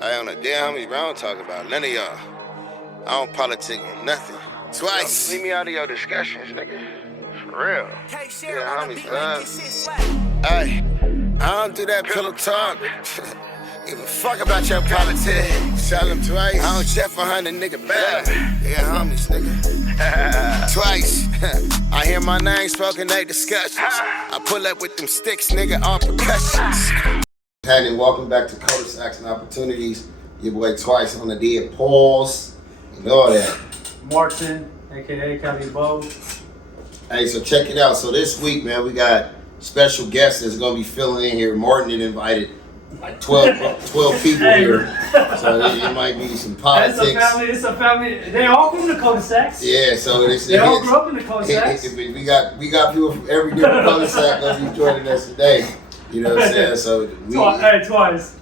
I don't know damn homies, bro. I don't talk about none of y'all. I don't politic on nothing. Twice. Leave me out of your discussions, nigga. For real. Yeah, homies, hey, I don't do that pillow talk. Give a fuck about your politics. Tell them twice. I don't check for 100 nigga back. Yeah, homies, nigga. Twice. I hear my name spoken, they discussions. I pull up with them sticks, nigga, on percussions. Hey, welcome back to Culdesacs and Opportunities. Your boy Twice on the dead pause. You know that. Martin, aka Cali Bo. Hey, so check it out. So this week, man, we got special guests that's gonna be filling in here. Martin had invited like 12 people here. So it might be some politics. It's a family. They all from the Culdesacs. Yeah, so they all grew up in the Culdesacs. We got people from every different Culdesac gonna be joining us today. You know what I'm saying? So Twice.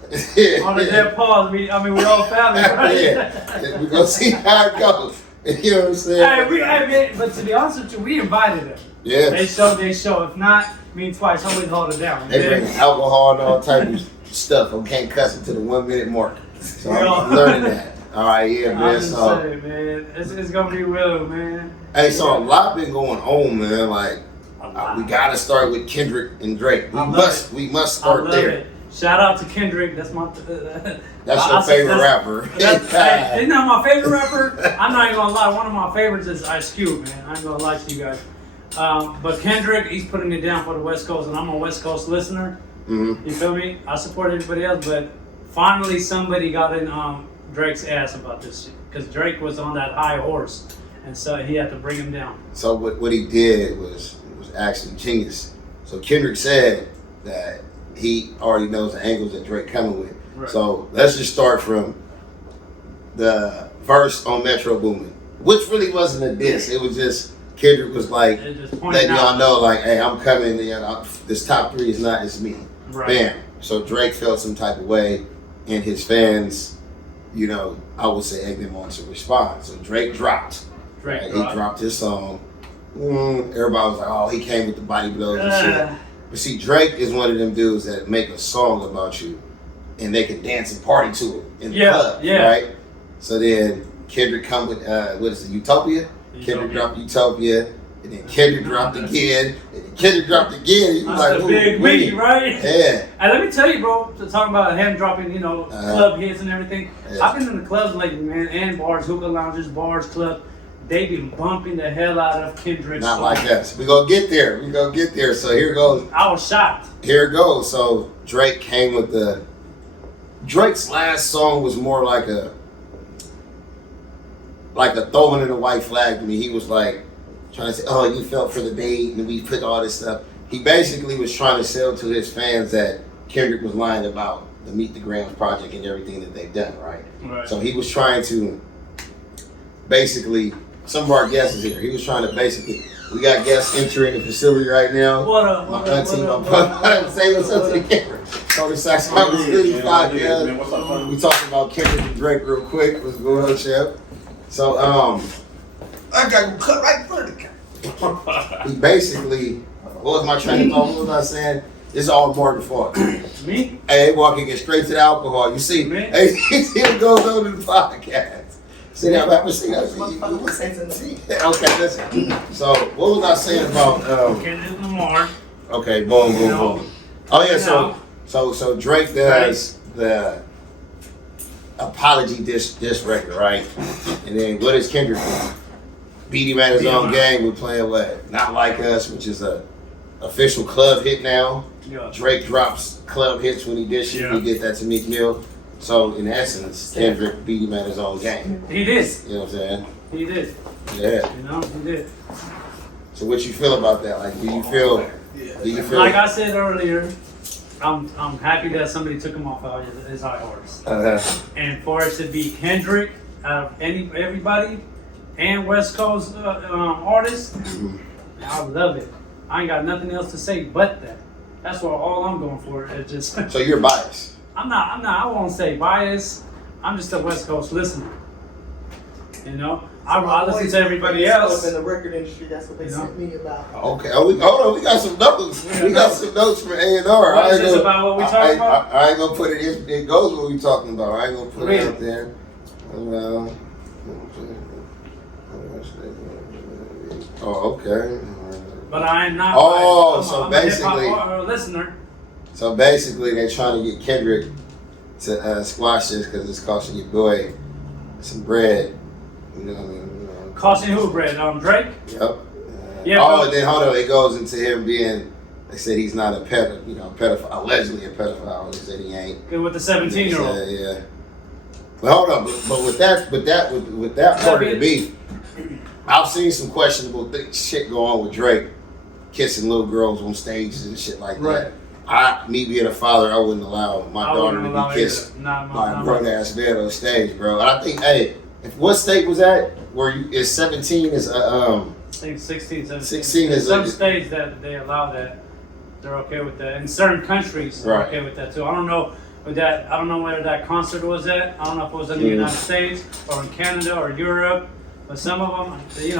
On the dead pause, we all family, right? Yeah. We're gonna see how it goes. You know what I'm saying? But to be honest with you, we invited them. Yeah. They show. If not, me and Twice always hold it down. They bring alcohol and all type of stuff. I can't cuss until the 1 minute mark. So I'm learning that. All right, yeah, man. I'm just saying, man. It's gonna be real, man. Hey, so a lot been going on, man. Like, we gotta start with Kendrick and Drake. We must start there. It. Shout out to Kendrick. That's my. That's your favorite rapper. He's not my favorite rapper. I'm not even gonna lie. One of my favorites is Ice Cube, man. I ain't gonna lie to you guys. But Kendrick, he's putting it down for the West Coast, and I'm a West Coast listener. Mm-hmm. You feel me? I support everybody else, but finally somebody got in Drake's ass about this shit because Drake was on that high horse, and so he had to bring him down. So what he did was actually genius. So Kendrick said that he already knows the angles that Drake coming with. Right. So let's just start from the verse on Metro Boomin, which really wasn't a diss. It was just Kendrick was like letting y'all know, like, hey, I'm coming. You know, this top three is not, it's me. Right. Bam. So Drake felt some type of way, and his fans, you know, I would say egged him on to respond. So Drake dropped. He dropped his song. Everybody was like, oh, he came with the body blows and shit. But see, Drake is one of them dudes that make a song about you and they can dance and party to it in the club, right? So then Kendrick come with, what is it, Utopia? Kendrick dropped Utopia, and then Kendrick dropped again, and then Kendrick dropped again. He was like, the big wiggy, right? Yeah. And let me tell you, bro, talking about him dropping, you know, club hits and everything. Yeah. I've been in the clubs lately, man, and bars, hookah lounges, bars, clubs. They be bumping the hell out of Kendrick's Not like that. We gonna get there. So here goes. I was shocked. Here it goes. So Drake came with Drake's last song was more like a throwing in a white flag to me. He was like trying to say, oh, you felt for the date and we put all this stuff. He basically was trying to sell to his fans that Kendrick was lying about the Meet the Grams project and everything that they've done, right? So he was trying to basically. Some of our guests is here. He was trying to we got guests entering the facility right now. What up? My auntie, my brother. Say what's up to the camera. Culdesacs Opportunities podcast. We talking about Kendrick and Drake real quick. What's going on, Chef? So, I got to cut right in front of the camera. He basically, what was my train of thought? What was I saying? This is all Martin fault. Me? Hey, walking get straight to the alcohol. You see? Me? Hey, he goes on to the podcast. See that rapper? See that? Okay, listen. So, what was I saying about Kendrick Lamar? Okay, boom. Oh yeah, so Drake does the apology diss record, right? And then what does Kendrick do? Beat him at his own game. We're playing what? Not Like Us, which is a official club hit now. Yeah. Drake drops club hits when he dish it. He did that to Meek Mill. So, in essence, Kendrick beat him at his own game. He did. You know what I'm saying? He did. Yeah. You know, he did. So, what you feel about that? Like, do you feel? Like I said earlier, I'm happy that somebody took him off of his high horse. And for it to be Kendrick out of everybody and West Coast artists, I love it. I ain't got nothing else to say but that. That's what all I'm going for. It's just. So you're biased. I'm not, I won't say biased. I'm just a West Coast listener. You know? I listen to everybody else. In the record industry, that's what they sent me about. Okay, hold on. We got some notes. We got some notes from A&R. What is this about what we talking about? I ain't gonna put it. It goes what we talking about. I ain't gonna put it out there. Oh, okay. But I am not. So basically, I'm a listener. So basically, they're trying to get Kendrick to squash this because it's costing your boy some bread. You know what I mean? Costing who bread? Drake? Yep. Yeah. And then hold on, it goes into him being. They said he's not a pedophile, allegedly a pedophile. They said he ain't. Good with the 17-year-old. Yeah. But hold on, but with that part of the beef, I've seen some questionable shit go on with Drake kissing little girls on stages and shit like that. Me being a father, I wouldn't allow my daughter to be kissed by a grown ass man on stage, bro. And I think, what state was that? Where is 17 is I think 16, 17. 16 is some states that they allow that. They're okay with that. In certain countries, they're okay with that too. I don't know. I don't know where that concert was at. I don't know if it was in the United States or in Canada or Europe. But some of them, they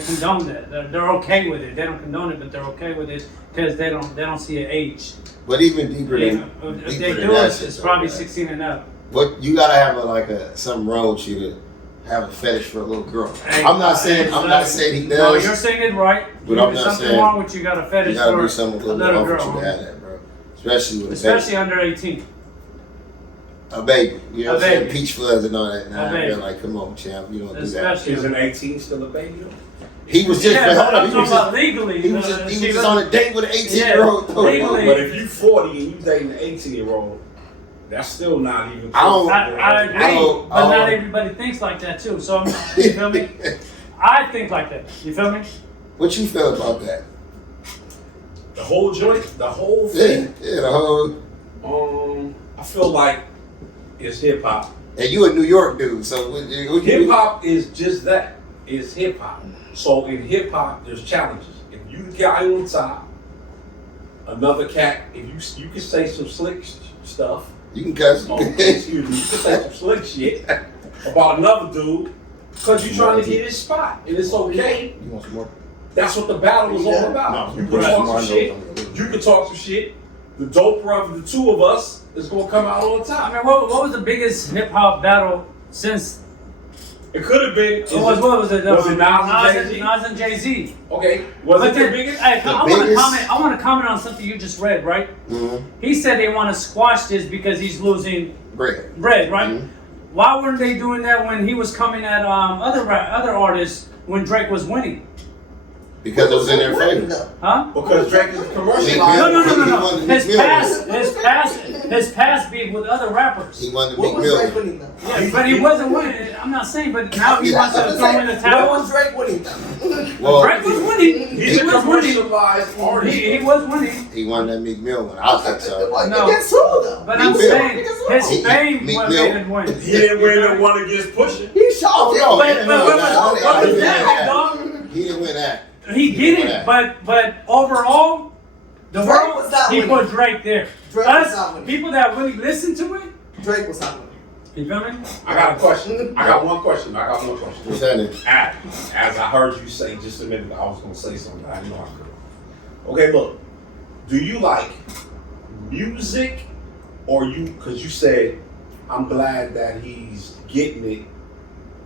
condone that. They're okay with it. They don't condone it, but they're okay with it because they don't see an age. But even deeper than if they do it, it's probably 16 and up. But you gotta have something wrong with you to have a fetish for a little girl. I'm not saying he does. No, you're saying it right. But I'm not something wrong with you got a fetish for do something a little girl. To have that, bro. Especially under 18. A baby, you know what I'm saying? Peach fuzz and all that. They're like, come on, champ, you don't do that. Is an 18 still a baby though? He was just, I'm talking about legally. He was just on a date with an 18-year-old. Legally. But if you 40 and you dating an 18-year-old, that's still not even. I agree, but not everybody thinks like that too. So you feel me? I think like that. You feel me? What you feel about that? The whole joint, the whole thing. Yeah, the whole. I feel like it's hip hop. And you a New York dude, so hip hop is just that. It's hip hop. So in hip hop, there's challenges. If you the guy on top, another cat, if you can say some slick stuff. You can cuss. Excuse me. You can say some slick shit about another dude because you're trying to get his spot, and it's okay. You want some more? That's what the battle is all about. You can talk some shit. You can talk some shit. The doper of the two of us is gonna come out on top. I mean, what was the biggest hip hop battle since? It could have been. What was it? Was it Nas and Jay-Z? Okay. Was it the biggest? Hey, I want to comment on something you just read, right? Mm-hmm. He said they want to squash this because he's losing bread, right? Mm-hmm. Why weren't they doing that when he was coming at other artists when Drake was winning? Because it was in their favor. Huh? Because Drake is commercial. No. His past beef with other rappers. He wanted to make million. Yeah, but he wasn't winning. I'm not saying, but now he wants to throw in the towel. What was Drake winning? Drake was winning. He's a commercialized artist. He was winning. He won that Meek Mill one. I think so. No. Against who though? But I'm saying his fame made him win. He didn't win the one against Pusha. He shot him. What was that, dog? He didn't win that. He did it, but overall, the world, he put Drake there. People that really listen to it, Drake was not winning. You feel me? I got a question. I got one question. What's that? As I heard you say just a minute ago, I was going to say something. I know I could. Okay, look. Do you like music or because you said, I'm glad that he's getting it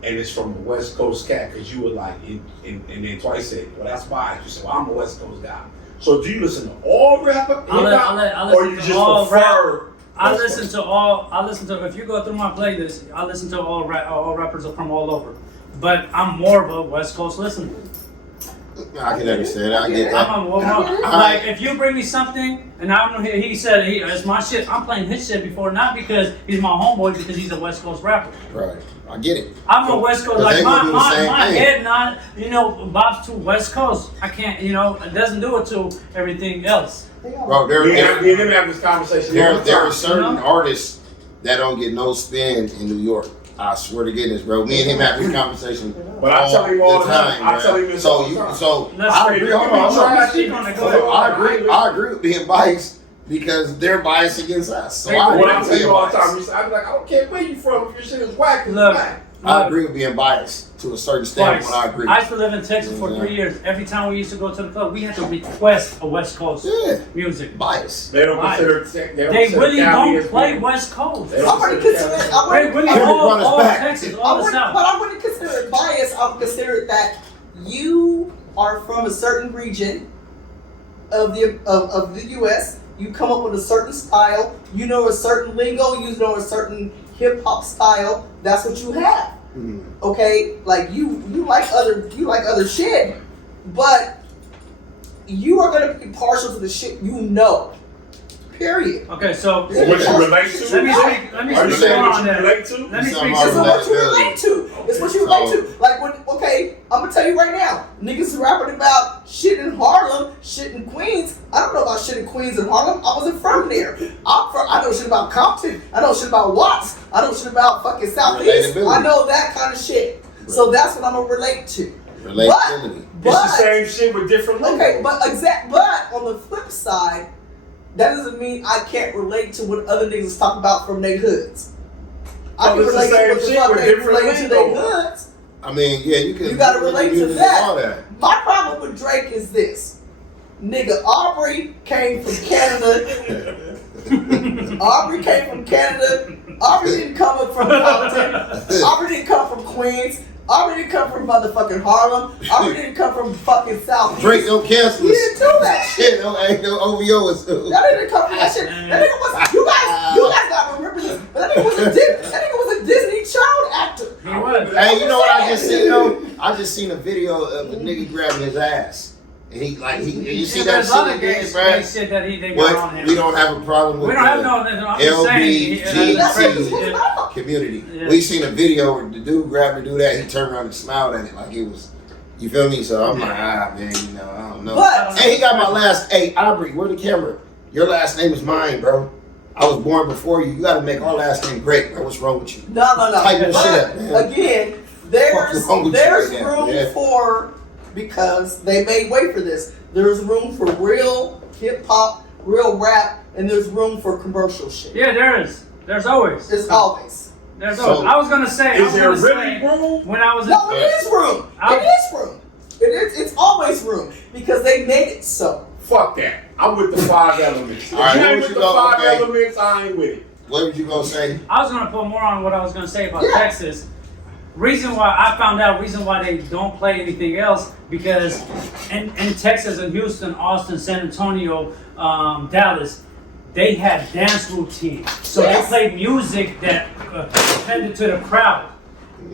and it's from the West Coast cat, because you were like, and then twice said, well, that's biased. You said, well, I'm a West Coast guy. So do you listen to all rap, or you just prefer? I listen to. If you go through my playlist, I listen to all rappers from all over. But I'm more of a West Coast listener. I can understand. I get that. Like if you bring me something, and I don't know, he said it's my shit. I'm playing his shit before, not because he's my homeboy, because he's a West Coast rapper. Right. I get it. I'm a West Coast. Like my head, not bob's to West Coast. I can't. It doesn't do it to everything else. Bro, me and him have this conversation. There are certain artists that don't get no spin in New York. I swear to goodness, bro. Me and him have this conversation. But I tell him all the time. I tell him this all the time. So I agree. I agree with being biased because they're biased against us. So I tell you all the time. I be like, I don't care where you from. If your shit is whack, it's whack. I agree with being biased to a certain standpoint. I agree. I used to live in Texas for 3 years. Every time we used to go to the club, we had to request a West Coast music. Bias. They don't consider. They really don't play West Coast. I wouldn't consider it. They really all Texas, all the South. But I wouldn't consider it bias. I would consider it that you are from a certain region of the U.S. You come up with a certain style. You know a certain lingo. You know a certain hip hop style. That's what you have. Mm-hmm. Okay, like you like other shit, but you are gonna be partial to the shit you know. Period. Okay, so What you relate to? Let me speak Are you on saying what you that. relate to? Let me speak It's on what you that. relate to. It's what you relate to. Like when, okay, I'm gonna tell you right now, niggas rapping about shit in Harlem, shit in Queens. I don't know about shit in Queens and Harlem. I wasn't from there. I know shit about Compton. I know shit about Watts. I know shit about fucking Southeast. I know that kind of shit. So that's what I'm gonna relate to. Relatability. But It's the same shit with different logos. okay, but on the flip side, that doesn't mean I can't relate to what other niggas talk about from their hoods. I can it's the relate to same what the shit fuck with they different relate to their lingo. hoods. I mean, yeah, you can. You gotta relate to music and all that. My problem with Drake is this. Nigga, Aubrey came from Canada. Aubrey came from Canada. Aubrey didn't come from Compton. Aubrey didn't come from Queens. Aubrey didn't come from motherfucking Harlem. Aubrey didn't come from fucking South. Drake don't cancel He us. didn't do that shit. Shit, no OVO is. That didn't come from that shit. That nigga was. You guys gotta remember this. But that nigga was a Disney child actor. He was. Hey, you know what I just seen though? I just seen a video of a nigga grabbing his ass. And you see that shit again, bro? Shit that they got on him. We don't have a problem with We don't have no. I'm just saying. LBGT community. Yeah. We seen a video where the dude grabbed the dude that he turned around and smiled at it like it was, you feel me? So I'm like, man, you know, I don't know. But Hey, he got my last. Hey, Aubrey, where the camera? Your last name is mine, bro. I was born before you. You got to make our last name great, bro. What's wrong with you? No. Type your But shit up, man. again, there's wrong with you right now, room man? for, because they made way for this. There's room for real hip hop, real rap, and there's room for commercial shit. Yeah, there is. There's always. It's always. There's always. I was gonna say. Is there really room? When I was. No, it is room. It is room. It's always room because they made it so. Fuck that. I'm with the 5 elements. If All right, you where ain't would with you the go? 5 Okay. elements, I ain't with it. What would you gonna say? I was gonna put more on what I was gonna say about Yeah. Texas. Reason why they don't play anything else, because in Texas and Houston, Austin, San Antonio, Dallas, they had dance routines. So Yes. they played music that attended to the crowd.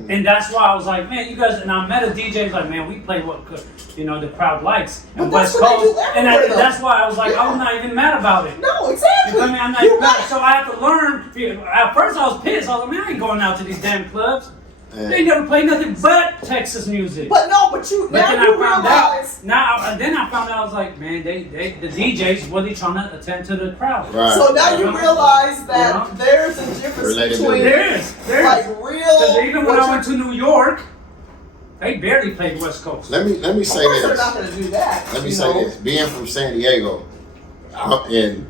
And that's why I was like, man, you guys, and I met a DJ who's like, man, we play what the crowd likes. And But that's West what they do Coast. everywhere, And though. that's why I was like, Yeah. I'm not even mad about it. No, You exactly. feel me? I'm not You even mad. right. So I have to learn. At first I was pissed. I was like, man, I ain't going out to these damn clubs. They never play nothing but Texas music. But now But you then I found realize. out. Then I found out. I was like, man, the DJs really trying to attend to the crowd. Right. So now you realize that Uh-huh. there's a difference Relatability. between There's. like real. Because even when what I you- went to New York, they barely played West Coast. Let me Of say course they're this. not going to do that. Let me you say know? this. Being from San Diego, and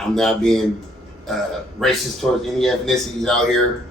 I'm not being racist towards any ethnicities out here,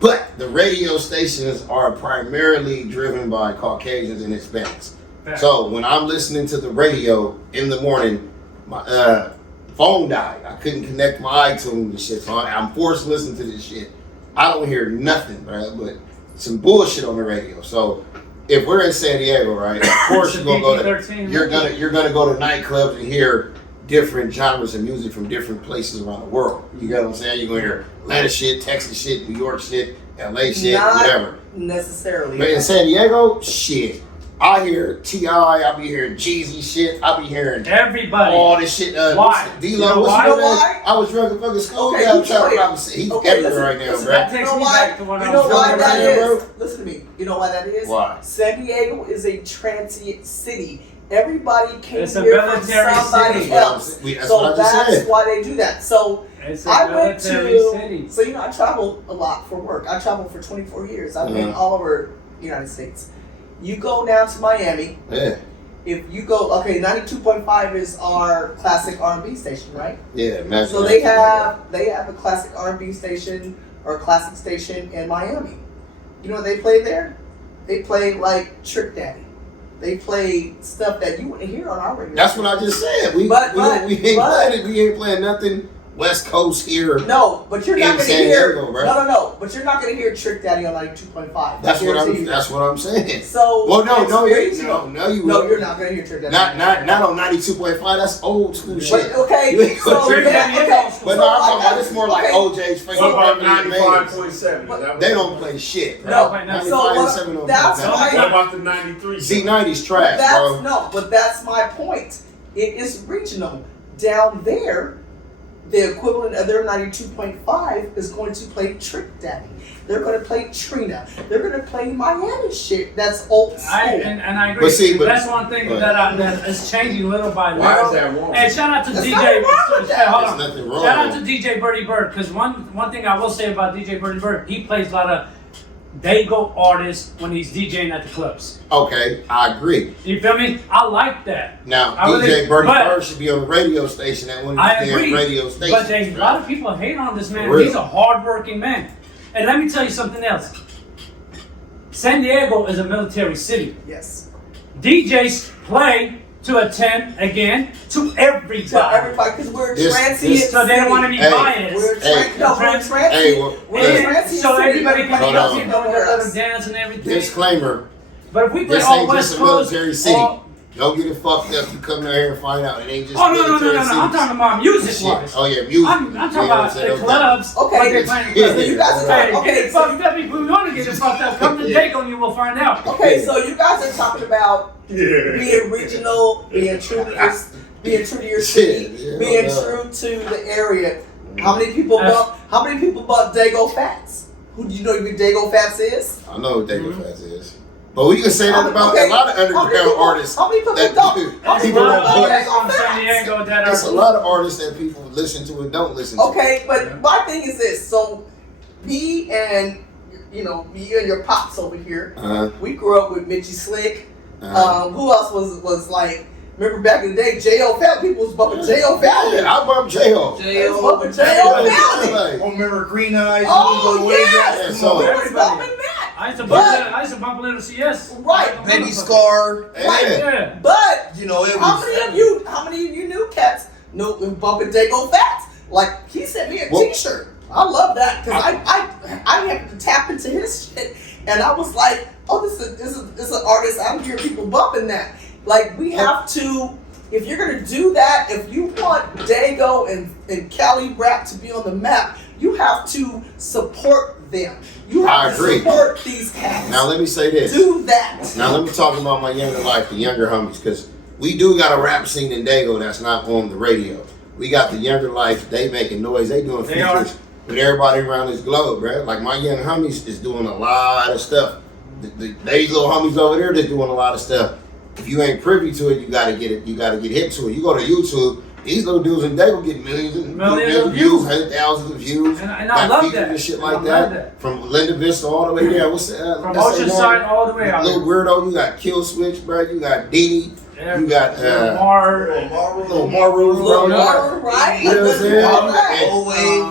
but the radio stations are primarily driven by Caucasians and Hispanics. Fact. So when I'm listening to the radio in the morning, my phone died. I couldn't connect my iTunes and shit, so I'm forced to listen to this shit. I don't hear nothing, bro, but some bullshit on the radio. So if we're in San Diego, right, of course It's you're a gonna go to PG-13 you're gonna go to nightclubs and hear different genres of music from different places around the world. You get what I'm saying? You're gonna hear Atlanta shit, Texas shit, New York shit, LA shit, Not whatever. necessarily. But in San Diego, shit. I hear T.I., I be hearing Jeezy shit, I be hearing Everybody. all this shit. Why? D-Lo, You know what's why? your You know name? why? I was drunk in fucking school. Okay, Yeah, I'm you trying to tell probably say he's Okay, everywhere listen, right now, listen, bro. That You takes know me why? back to when You I know was why young, that right now, is? bro? Listen to me. You know why that is? Why? San Diego is a transient city. Everybody came It's a here from military somebody city. else. That's So what I just that's said. why they do that. So It's a I went military to. city. So I traveled a lot for work. I traveled for 24 years. I've been Yeah. all over the United States. You go down to Miami. Yeah, If you go, okay, 92.5 is our classic R&B station, right? yeah. Imagine So that. they have a classic R&B station or a classic station in Miami. You know what they play there? They play like Trick Daddy. They play stuff that you wouldn't hear on our radio. That's what I just said. We ain't playing nothing West Coast here. No, but you're not going to hear. Diego, bro. No. But you're not going to hear Trick Daddy on 92.5. That's what I'm saying. So well, no, you're not going to hear Trick Daddy. Not on 92.5. That's old school shit. But, okay, so Trick Daddy is old school. But no, I'm talking about it's more like OJ's. What about 95.7? They don't play shit. No, 95.7 don't that's play. why. What about the 93? Z90's trash, bro. No, but that's my point. It is regional. Down there, the equivalent of their 92.5 is going to play Trick Daddy. They're going to play Trina. They're going to play Miami shit. That's old school. And I agree. But that's one thing that is changing little by little. Why is that wrong? And shout out to There's DJ. nothing wrong with that. Hold on. There's nothing wrong. Shout out to DJ Birdie Bird, because one thing I will say about DJ Birdie Bird, he plays a lot of Dago artists when he's DJing at the clubs. Okay, I agree. You feel me? I like that. Now, I DJ really- Birdie but- Bird should be on a radio station at one of I these damn agree. radio stations. But a lot of people hate on this man. For real. He's a hard-working man. And let me tell you something else. San Diego is a military city. Yes. DJs play to attend again to everybody. To everybody, because we're This- transient. So they don't want to be Hey. biased. We're transient. Hey, well, We're hey. transient. So everybody can Hold come on. and let them dance and everything. Disclaimer, But if we play this all ain't West just a Coast, military city. all- Don't get it fucked up. You come down here and find out. It ain't just oh no, military I'm cities. talking about music Shit. wise. Oh yeah, music. I'm talking about the clubs. Okay. what they playing in Yeah. clubs. You guys are Hey, talking. get it fucked up if we want to get it fucked up. Come to Dago and you will find out. Okay, so you guys are talking about being regional, being true to your city, Yeah, being yeah. true to the area. How many people bought Dago Fats? Who do you know who Dago Fats is? I know what Dago Fats is. But we can say that about a lot of underground artists. How many people that don't? do. How many People people don't don't put. Dago from San Diego Fats? that There's a are lot of artists that people listen to and don't listen to. Okay, but my thing is this. So, me and your pops over here, we grew up with Mitchie Slick. Who else was like? Remember back in the day, J.O. Valley, people was bumping J.O. Valley. Yeah, I bumped J.O. J.O. bumping J.O. Valley. Oh, remember Green Eyes? Oh, yes. Yeah, We so- was bumping that. I used to bump a little CS. Right. Baby Scar. Right. Yeah. But You know, it how was. many of you knew cats knew bumping Dago Fats? Like, he sent me a t-shirt. I love that because I had to tap into his shit, and I was like, oh, this is an artist. I'm hearing people bumping that. Like, we have to, if you're gonna do that, if you want Dago and Cali rap to be on the map, you have to support them. You have I to agree. support these cats. Now let me say this. Do that. Now let me talk about my younger life, the younger homies, because we do got a rap scene in Dago that's not on the radio. We got the younger life. They making noise. They doing They are. features with everybody around this globe, bro. Like my young homies is doing a lot of stuff. They little homies over there, they're doing a lot of stuff. If you ain't privy to it, you gotta get it. You gotta get hip to it. You go to YouTube. These little dudes in Dago get millions of views, 100,000 of views. And I got love features that. and shit I like love that. that. From Linda Vista all the way down. What's From Oceanside all the way out. Little Weirdo, you got Kill Switch, bro. You got Dee. Yeah. You got Mar. Little Maru, bro. Little You got, Maru, right? you know what I'm saying? All right.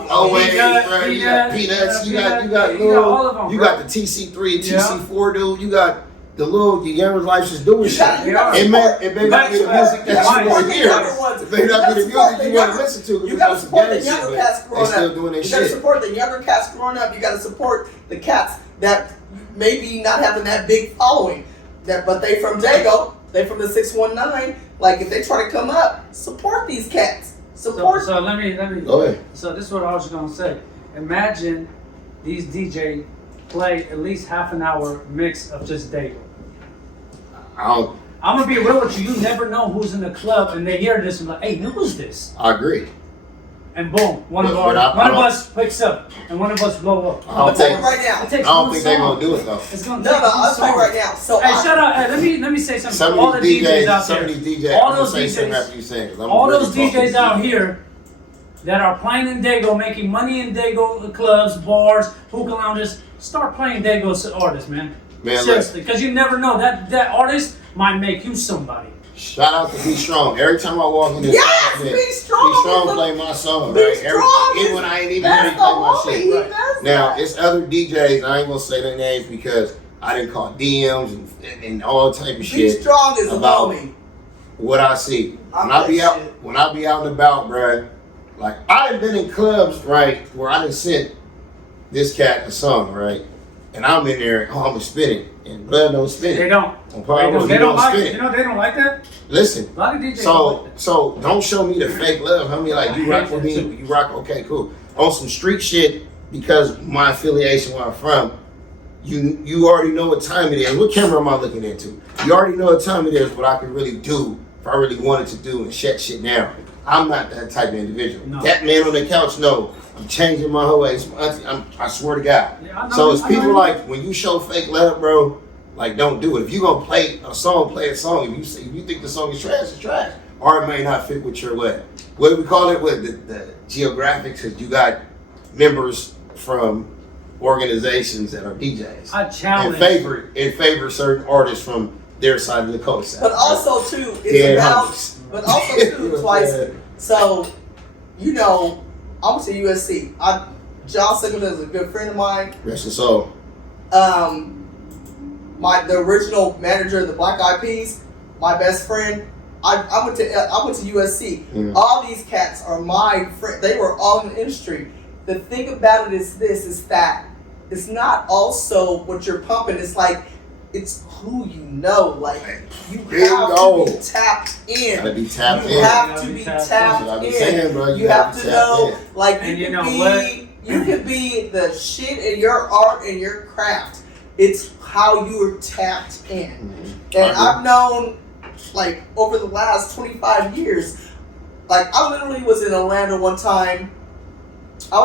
And- Always. Peanut, bro. You got Peanuts. You got you got all of them, you bro. got the TC3 and Yeah. TC4 dude. You got the younger life just doing shit. You gotta It support- may not be the music that Right. you want to hear. Younger ones. It may not be the music you want to listen to. You gotta support the younger cats They growing still up. doing their You gotta shit. support the younger cats growing up. You gotta support the cats that maybe not having that big following. But they from Dago. They from the 619. Like if they try to come up, support these cats. Support. So let me. Go ahead. So this is what I was gonna say. Imagine these DJ play at least half an hour mix of just Dago. I'm gonna be real with you. You never know who's in the club, and they hear this and like, hey, who's this? I agree. And boom, one of us picks up, and one of us blow up. I don't tell you think right now. It takes I don't one think they're song. gonna do it though. It's gonna No, take I'll one tell you song. right now. So Hey, shut up! Hey, let me say something. Some To all of the these DJs DJs, out some there, of these DJs, all I'm gonna those say something DJs, after you say it. all those DJs out here that are playing in Dago, making money in Dago clubs, bars, hookah lounges, start playing Dago artists, man. Man, Seriously, because you never know that artist might make you somebody. Shout out to Be Strong. Every time I walk in this Yes, event, Be Strong play my song, Be right? Strong Even is- when I ain't even heard he That's play the my homie. shit. He Right. does Now, that. it's other DJs, I ain't gonna say their names because I didn't call DMs and all type of Be shit Strong is a about homie. what I see. I'm When I be that out, shit. when I be out and about, bruh, like I done been in clubs, right, where I done sent this cat a song, right, and I'm in there, I'm gonna spin it, and blood don't spin They it. don't. On Power, They don't like spin it. it. You know they don't like that. Listen, A lot of DJs don't like that. so don't show me the fake love. I mean, like I you hate rock with that me, too. you rock. Okay, cool. On some street shit because my affiliation where I'm from. You already know what time it is. What camera am I looking into? You already know what time it is. What I can really do if I really wanted to do and shut shit down. I'm not that type of individual. No. That man on the couch, no. I'm changing my whole ways. I swear to God. Yeah, I know So you- it's I know people you. like when you show fake love, bro. Like, don't do it. If you gonna play a song, play a song. If you think the song is trash, it's trash. Or it may not fit with your what? What do we call it? What the geographics? Because you got members from organizations that are DJs I challenge. in favor certain artists from their side of the cul-de-sac. But also too, it's Dead about. homies. But also too, twice. So, you know, I went to USC. John Singleton is a good friend of mine. Rest his soul. The original manager of the Black Eyed Peas, my best friend. I went to USC. Mm. All these cats are my friend. They were all in the industry. The thing about it is that it's not also what you're pumping. It's like it's who you know. Like you There you have go. to be tapped in. Gotta be tapped You in. have to be That's what I've tapped been in. saying, bro. You have to tap know, in. like And you you can know be, what? you can be the shit in your art and your craft. It's how you are tapped in. Mhm. And I've known, like over the last 25 years, like I literally was in Orlando one time. I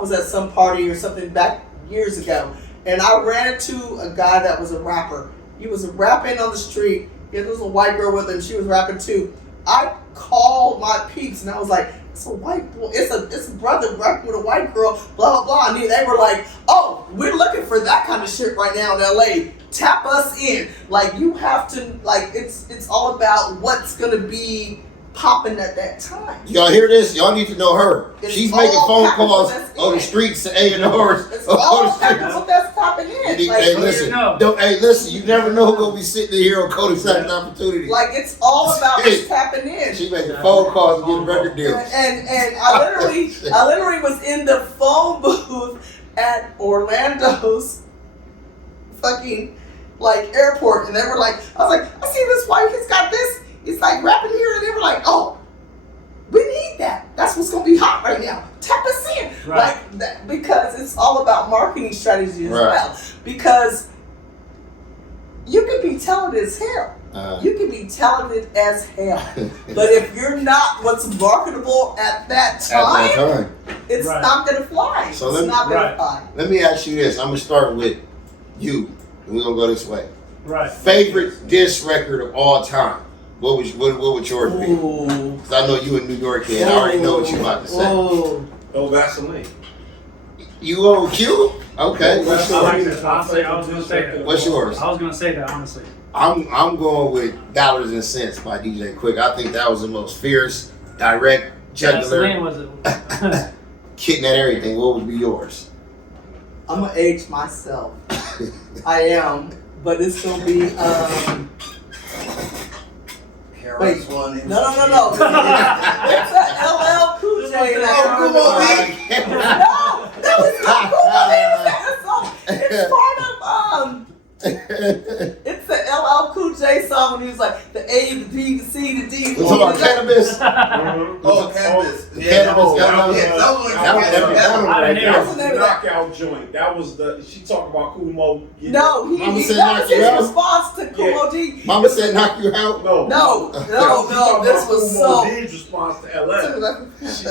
was at some party or something back years ago, and I ran into a guy that was a rapper. He was rapping on the street. Yeah, there was a white girl with him. She was rapping too. I called my peeps and I was like, "It's a white boy. It's a brother rapping with a white girl." Blah blah blah. And they were like, "Oh, we're looking for that kind of shit right now in LA. Tap us in." Like you have to. Like it's all about what's gonna be popping at that time. Y'all hear this? Y'all need to know her. It's She's all making phone packaged, calls that's on the it. streets to A&Rs. It's all packaged that's popping in. Hey, Like, listen, know. hey, listen. You never know who's gonna be sitting here on Culdesacs opportunity. like it's all about just tapping in. She making phone calls and getting record deals. And I literally was in the phone booth at Orlando's fucking like airport, and they were like, I was like, I see this white, he's got this, he's like rapping here, and they were like, oh, we need that. That's what's gonna be hot right now. Tap us in, Right. like that, because it's all about marketing strategy as Right. well. Because you could be talented as hell. Uh, You can be talented as hell, but if you're not what's marketable at that at time, that time. it's Right. not gonna fly. So it's let me- not gonna right. fly. Let me ask you this. I'm gonna start with you, and we're gonna go this way. Right. Favorite diss record of all time? What would yours be? Ooh. Because I know you in New York, and I already know what you about to say. Ooh. No Vaseline. You on Q? Okay. What's I like yours? that. Honestly, I was gonna say that. What's yours? I was gonna say that honestly. I'm going with Dollars and Cents by DJ Quick. I think that was the most fierce, direct, jugular, Vaseline was it? hitting at everything. What would be yours? I'm gonna age myself. I am, but it's gonna be Paris one. no. It's a LL Cool J. Oh, come on, man. No, that was not cool. That song. It's part of it's the LL Cool J song when he was like the A, the B, the C, the D. We're talking about cannabis. Oh, cannabis. Cannabis, Yeah, that was- that was that was every battle I right didn't hear there. it. What's the name of that? Knockout joint. That was the. She talked about Kool Mo. No, Mama said that knock was you his out. response to Kool Yeah. Mo D. Mama said knock you out. No, this was Kool so. Mo D's response to LL.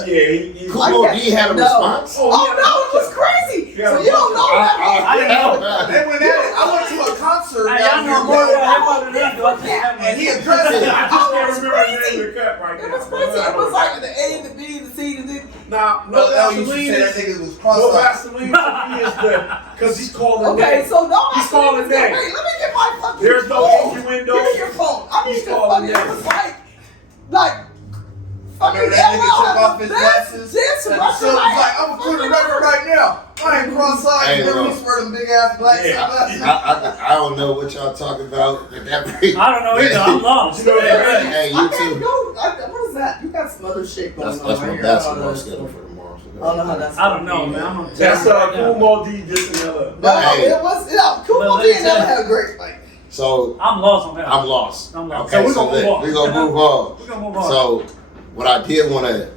He Kumo D had a No. response. Oh no, it was crazy. Yeah. So you don't know that. I didn't know. They went at it. I went to a concert Hey, down y'all know here, more man, about hip hop than I do. I think that and he much. addressed it. I just Oh, can't it's remember the name crazy. of the cut right It now. was crazy. It was like the A, the B, the C, the D. Now, No, no you should Vaseline say that is nigga was no cross-eyed. Vaseline to me is the because he's calling Okay, names. so no. He's calling Wait, names. let me get my my fucking There's no phone. innuendo. Give me your phone. I need He's to calling fucking, me. it was like, I remember that nigga took off his this glasses. record So he's like, I'm gonna put a record right now. I ain't cross-eyed. Hey, Remember bro. he wear them big ass black Yeah. glasses? I don't know what y'all talking about. But that brings, I don't know either. I'm lost. You know that, Hey, I you can't too. go. What is that? You got some other shit going That's on my right here. basketball schedule for tomorrow. I don't know how that's. I don't know, man. I'm gonna That's tell you right Cool now. Mo D just another. No, Hey. it was. Cool But Mo let me didn't never tell you. have a great fight. So I'm lost on that. I'm lost. I'm lost. Okay, So we're gonna move on. we're gonna move on. We're gonna move on. So what I did want to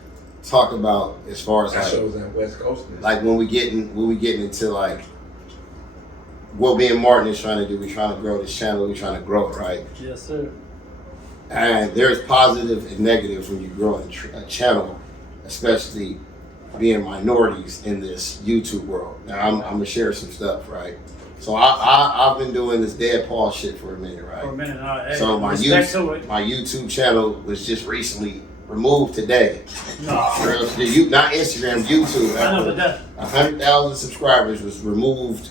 talk about as far as That like, shows that West Coast. like when we getting into like what me and Martin is trying to do. We're trying to grow this channel. We're trying to grow it, right? Yes, sir. And there's positive and negatives when you grow a channel, especially being minorities in this YouTube world. Now I'm gonna share some stuff, right? So I've been doing this dead Paul shit for a minute, right? For a minute. Hey, So my respect to it. YouTube channel was just recently removed today. No. Not Instagram, YouTube. I know, but that. 100,000 subscribers was removed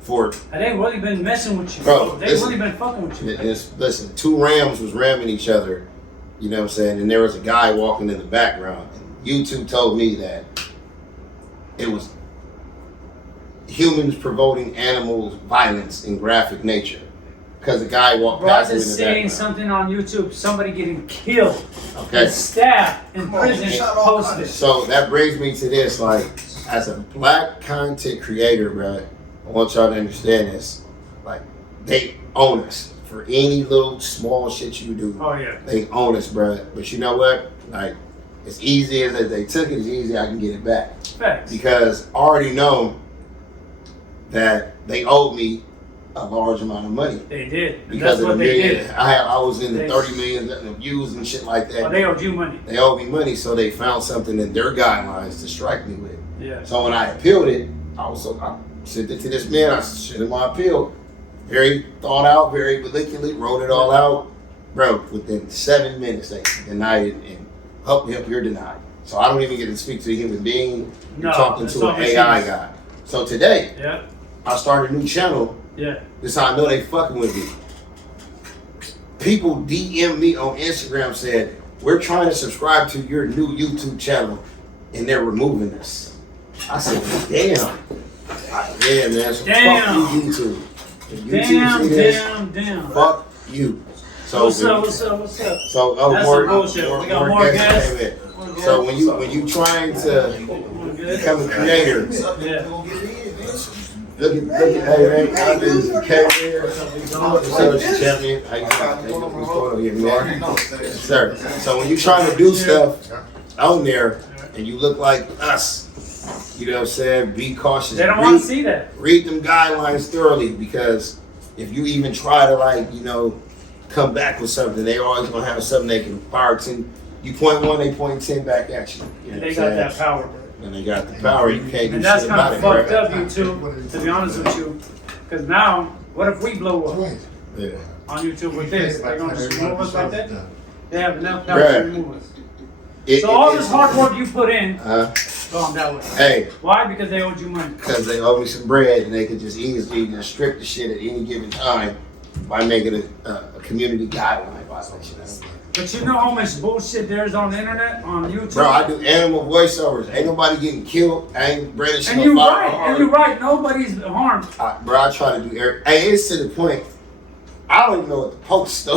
for. They really been messing with you. Bro, They listen. really been fucking with you. Listen, two Rams was ramming each other. You know what I'm saying? And there was a guy walking in the background. And YouTube told me that it was humans promoting animals violence in graphic nature because the guy walked Bro, I past him in just the seen background. something on YouTube. Somebody getting killed. Okay. And stabbed in Come on, prison. shut up. Posted. So that brings me to this, like, as a black content creator, bro, I want y'all to understand this. Like, they own us for any little small shit you do. Oh yeah. They own us, bro. But you know what? Like, as easy as they took it, as easy I can get it back. Facts. Because I already know that they owed me a large amount of money. They did. And Because that's of what the they million, did. I was in the They- 30 million views and shit like that. Oh, they owed you money. They owed me money, so they found something in their guidelines to strike me with. Yeah. So when I appealed it, I sent it to this man. I sent him my appeal. Very thought out, very meticulously, wrote it all out. Bro, within 7 minutes, they denied it and help you're denied. So I don't even get to speak to a human being. You're No, talking it's to all an AI machines. guy. So today, Yeah. I started a new channel. Yeah. This is how I know they fucking with me. People DM me on Instagram said, we're trying to subscribe to your new YouTube channel and they're removing us. I said, damn. Yeah, man. So Damn. fuck you, YouTube. If YouTube see this, Damn. fuck you. So What's up? So That's some bullshit. We got more guests. Hey, man. So when you trying to become a creator, Yeah. look at hey man, I think it's K here. So champion, how you doing? What's going on here, man? Yes, sir. So when you trying to do stuff on there and you look like us, you know what I'm saying? Be cautious. They don't want to see that. Read them guidelines thoroughly because if you even try to come back with something, they always gonna have something they can fire 10. You point one, they point 10 back at you. You know And they what got I'm that saying? power, bro. And they got the power. You can't do And that's shit kind about of it, fucked bro. up, YouTube, to be honest with you. Because now, what if we blow up Yeah. on YouTube with this? They're going to just remove us like that? They have enough power Bruh. to remove us. So all this hard work you put in, gone that way. Hey, Why? Because they owed you money. because they owe me some bread and they could just easily just strip the shit at any given time by making it a community guideline violation. But you know how much bullshit there is on the internet, on YouTube? Bro, I do animal voiceovers. Ain't nobody getting killed. I ain't brandishing And you're right. Nobody's harmed. Bro, I try to do everything. Hey, it's to the point. I don't even know what to post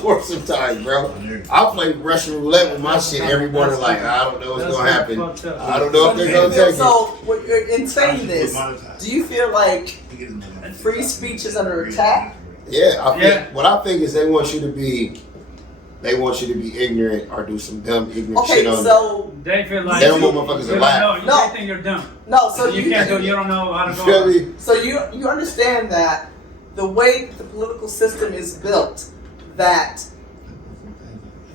for sometimes, bro. I play Russian roulette with my shit every morning. Like I don't know what's That's gonna happen. fucked up. I don't know if they're gonna take it. So, in saying this, do you feel like free speech is under attack? Yeah, I think Yeah. what I think is they want you to be ignorant or do some dumb ignorant Okay, shit on so They feel like They don't you want motherfuckers to don't laugh. know. You No. they think you're dumb. no, so You can't do. You don't know how to You go. feel me? So you understand that the way the political system is built, that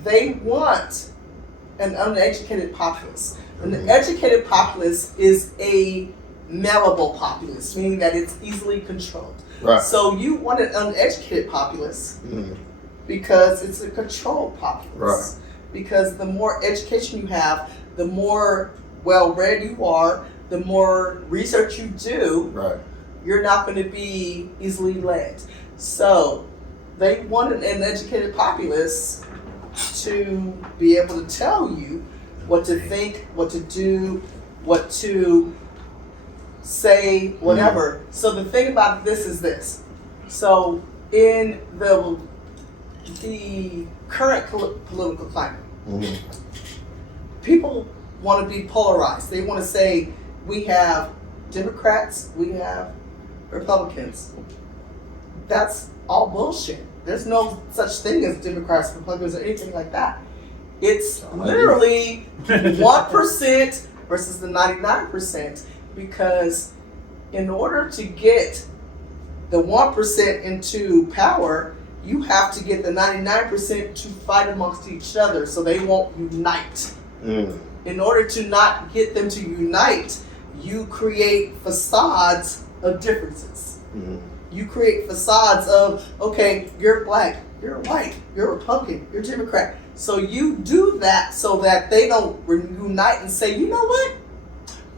they want an uneducated populace. An educated populace is a malleable populace, meaning that it's easily controlled. Right. So you want an uneducated populace Mhm. because it's a controlled populace. Right. Because the more education you have, the more well-read you are, the more research you do, Right. you're not going to be easily led. So they wanted an educated populace to be able to tell you what to think, what to do, what to say, whatever. So the thing about this is this. So in the current political climate, people want to be polarized. They want to say we have Democrats, we have Republicans. That's all bullshit. There's no such thing as Democrats, Republicans, or anything like that. It's literally 1% versus the 99%, because in order to get the 1% into power, you have to get the 99% to fight amongst each other so they won't unite. In order to not get them to unite, you create facades of differences. You create facades of, okay, you're black, you're white, you're Republican, you're Democrat. So you do that so that they don't unite and say, you know what?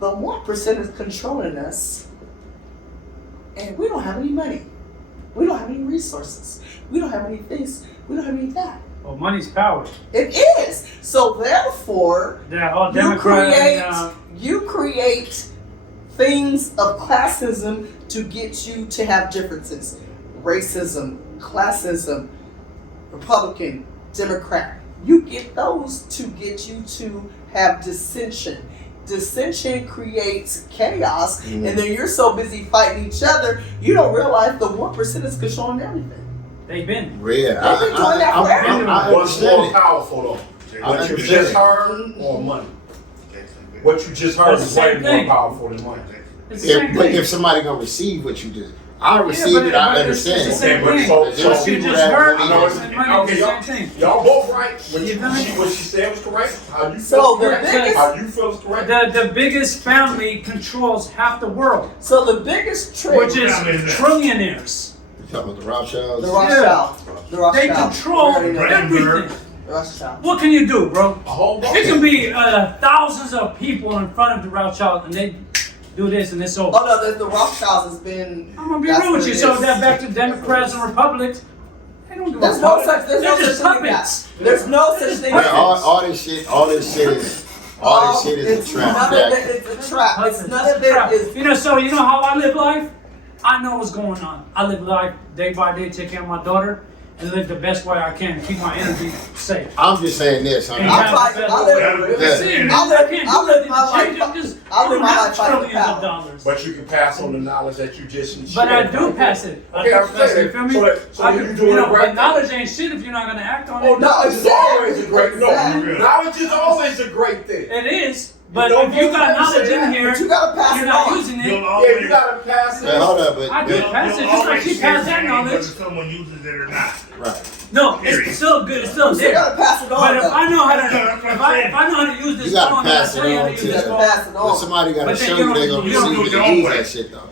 The 1% is controlling us, and we don't have any money. We don't have any resources. We don't have any this. We don't have any that. Well, money's power. It is. So therefore, you create things of classism to get you to have differences. Racism, classism, Republican, Democrat. You get those to get you to have dissension. Dissension creates chaos, and then you're so busy fighting each other, you don't realize the 1% is controlling everything. They've been. They've been doing that forever. What's more powerful though? What you just heard or money? What you just heard is way more powerful than money. But if somebody gonna receive what you just, I receive it. I understand. Okay, but what you just heard and money is the same thing. Y'all both right. What she said was correct. How you So feel the biggest, how you feel is correct. The biggest family controls half the world, so the biggest trick, which is trillionaires. You talking about the Rothschilds? the Rothschild. The Rothschild. They control We already know that. everything. The Rothschild. What can you do, bro? A whole bunch. It can be thousands of people in front of the Rothschild, and they do this and it's over. Oh no, the Rothschilds has been. I'm gonna be that's real with what you. it So is. that back to Democrats and Republicans, they don't give a There's no fuck. such. There's They're no just such thing as puppets. that. There's no such thing. Yeah, as all this shit is it's a trap. None of it, it's a trap. It's none of Crap. it is. You know, so you know how I live life? I know what's going on. I live life day by day, take care of my daughter, and live the best way I can, keep my energy safe. I'm just saying this. And I have live the best- my life by the power. But you can pass on the knowledge that you just shared. But I do pass it. Okay, I'm saying You feel me? so you doing it right. But knowledge ain't shit if you're not gonna act on it. Oh, knowledge is always a great. No, Exactly. knowledge is always a great thing. It is. But don't if you got do knowledge that. in here, But you gotta pass you're it not on. using it. Yeah, you gotta pass it. Hold up, but I do pass it just like she passed that knowledge. Whether someone uses it or not. right. No, it's still good. It's still You there. gotta pass it on. But if though. I know how to, That's what I'm if I saying. know how to use this You gotta phone, then I pass it tell you how to on use to this You them. gotta phone. pass it But on. somebody gotta But then show you you they don't- gonna you don't receive do it it your and own use way. that shit though.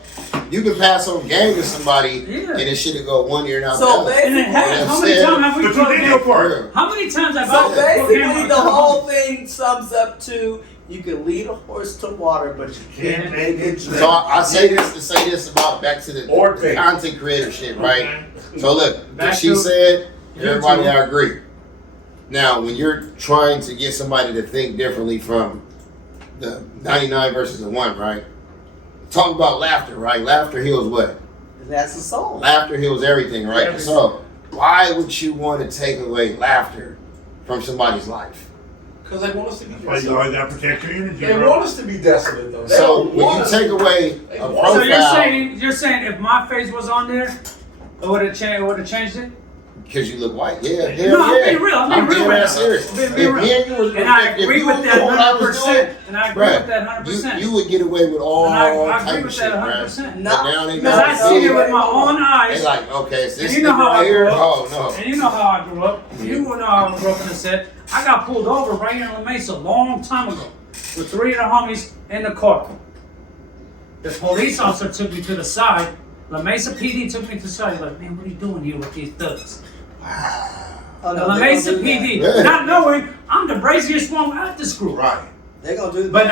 You can pass on game to somebody Yeah. and it shit'll go one ear and out So the other. And it has. Yeah, How many said- times have we But you plugged did in? your part. Real. How many times have So I basically, the whole thing sums up to you can lead a horse to water, but you can't make it drink. So I say this to say this about back to the Or take. content creator shit, right? So look, Back what she to said, everybody YouTube. I agree. Now, when you're trying to get somebody to think differently from the 99 versus the 1, right? Talk about laughter, right? Laughter heals what? That's the soul. Laughter heals everything, right? Everything. So why would you want to take away laughter from somebody's life? Because they want us to be That's why you always gotta protect your energy, They bro. want us to be desolate though. They So don't when want you us- take away a So profile, So you're saying if my face was on there, it would have changed it? because you look white, yeah, hell No, I'm yeah. being real. I'm being real dead right ass now. serious. I'm being If real. me and you was- And I if agree you with was that doing what I was 100%. doing, And I agree with that 100%. You would get away with all And I type agree of with shit, that bruh. 100%. But No, now they Because know I it's see it big. with my own They eyes. like, okay, it's this And you know nigga how I right here. grew up. Oh no. And you know how I grew up. You know how I grew up in the set. I got pulled over right here in La Mesa a long time ago with 3 of the homies in the car. The police officer took me to the side. La Mesa PD took me to the side. He's like, man, what are you doing here with these thugs? Oh, The no, La they Mesa don't do that. PD, Yeah. not knowing I'm the braziest one at this group. Right. They're gonna do But that.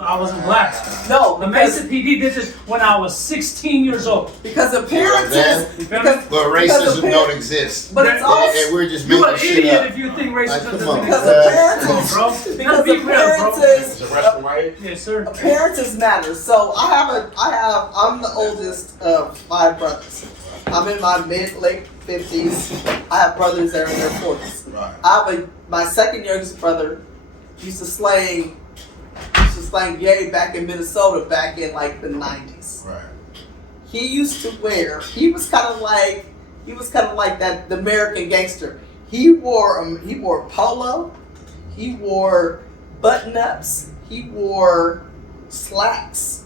I wasn't black. No, The Mesa PD did this when I was 16 years old. because appearances. You feel me? Because, But because racism don't exist. But it's also And we're just You making an shit idiot up. if you think racism Like, come doesn't on. because exist. appearances. Bro. Because Let's be real, bro. appearances. Is the restroom right here? Yes, sir. Appearances matter. So I'm the oldest of 5 brothers. I'm in my late 50s. I have brothers that are in their 40s. Right. My second youngest brother used to slang yay back in Minnesota back in like the 90s. Right. He used to wear, he was kind of like that, the American gangster. He wore polo, he wore button-ups, he wore slacks.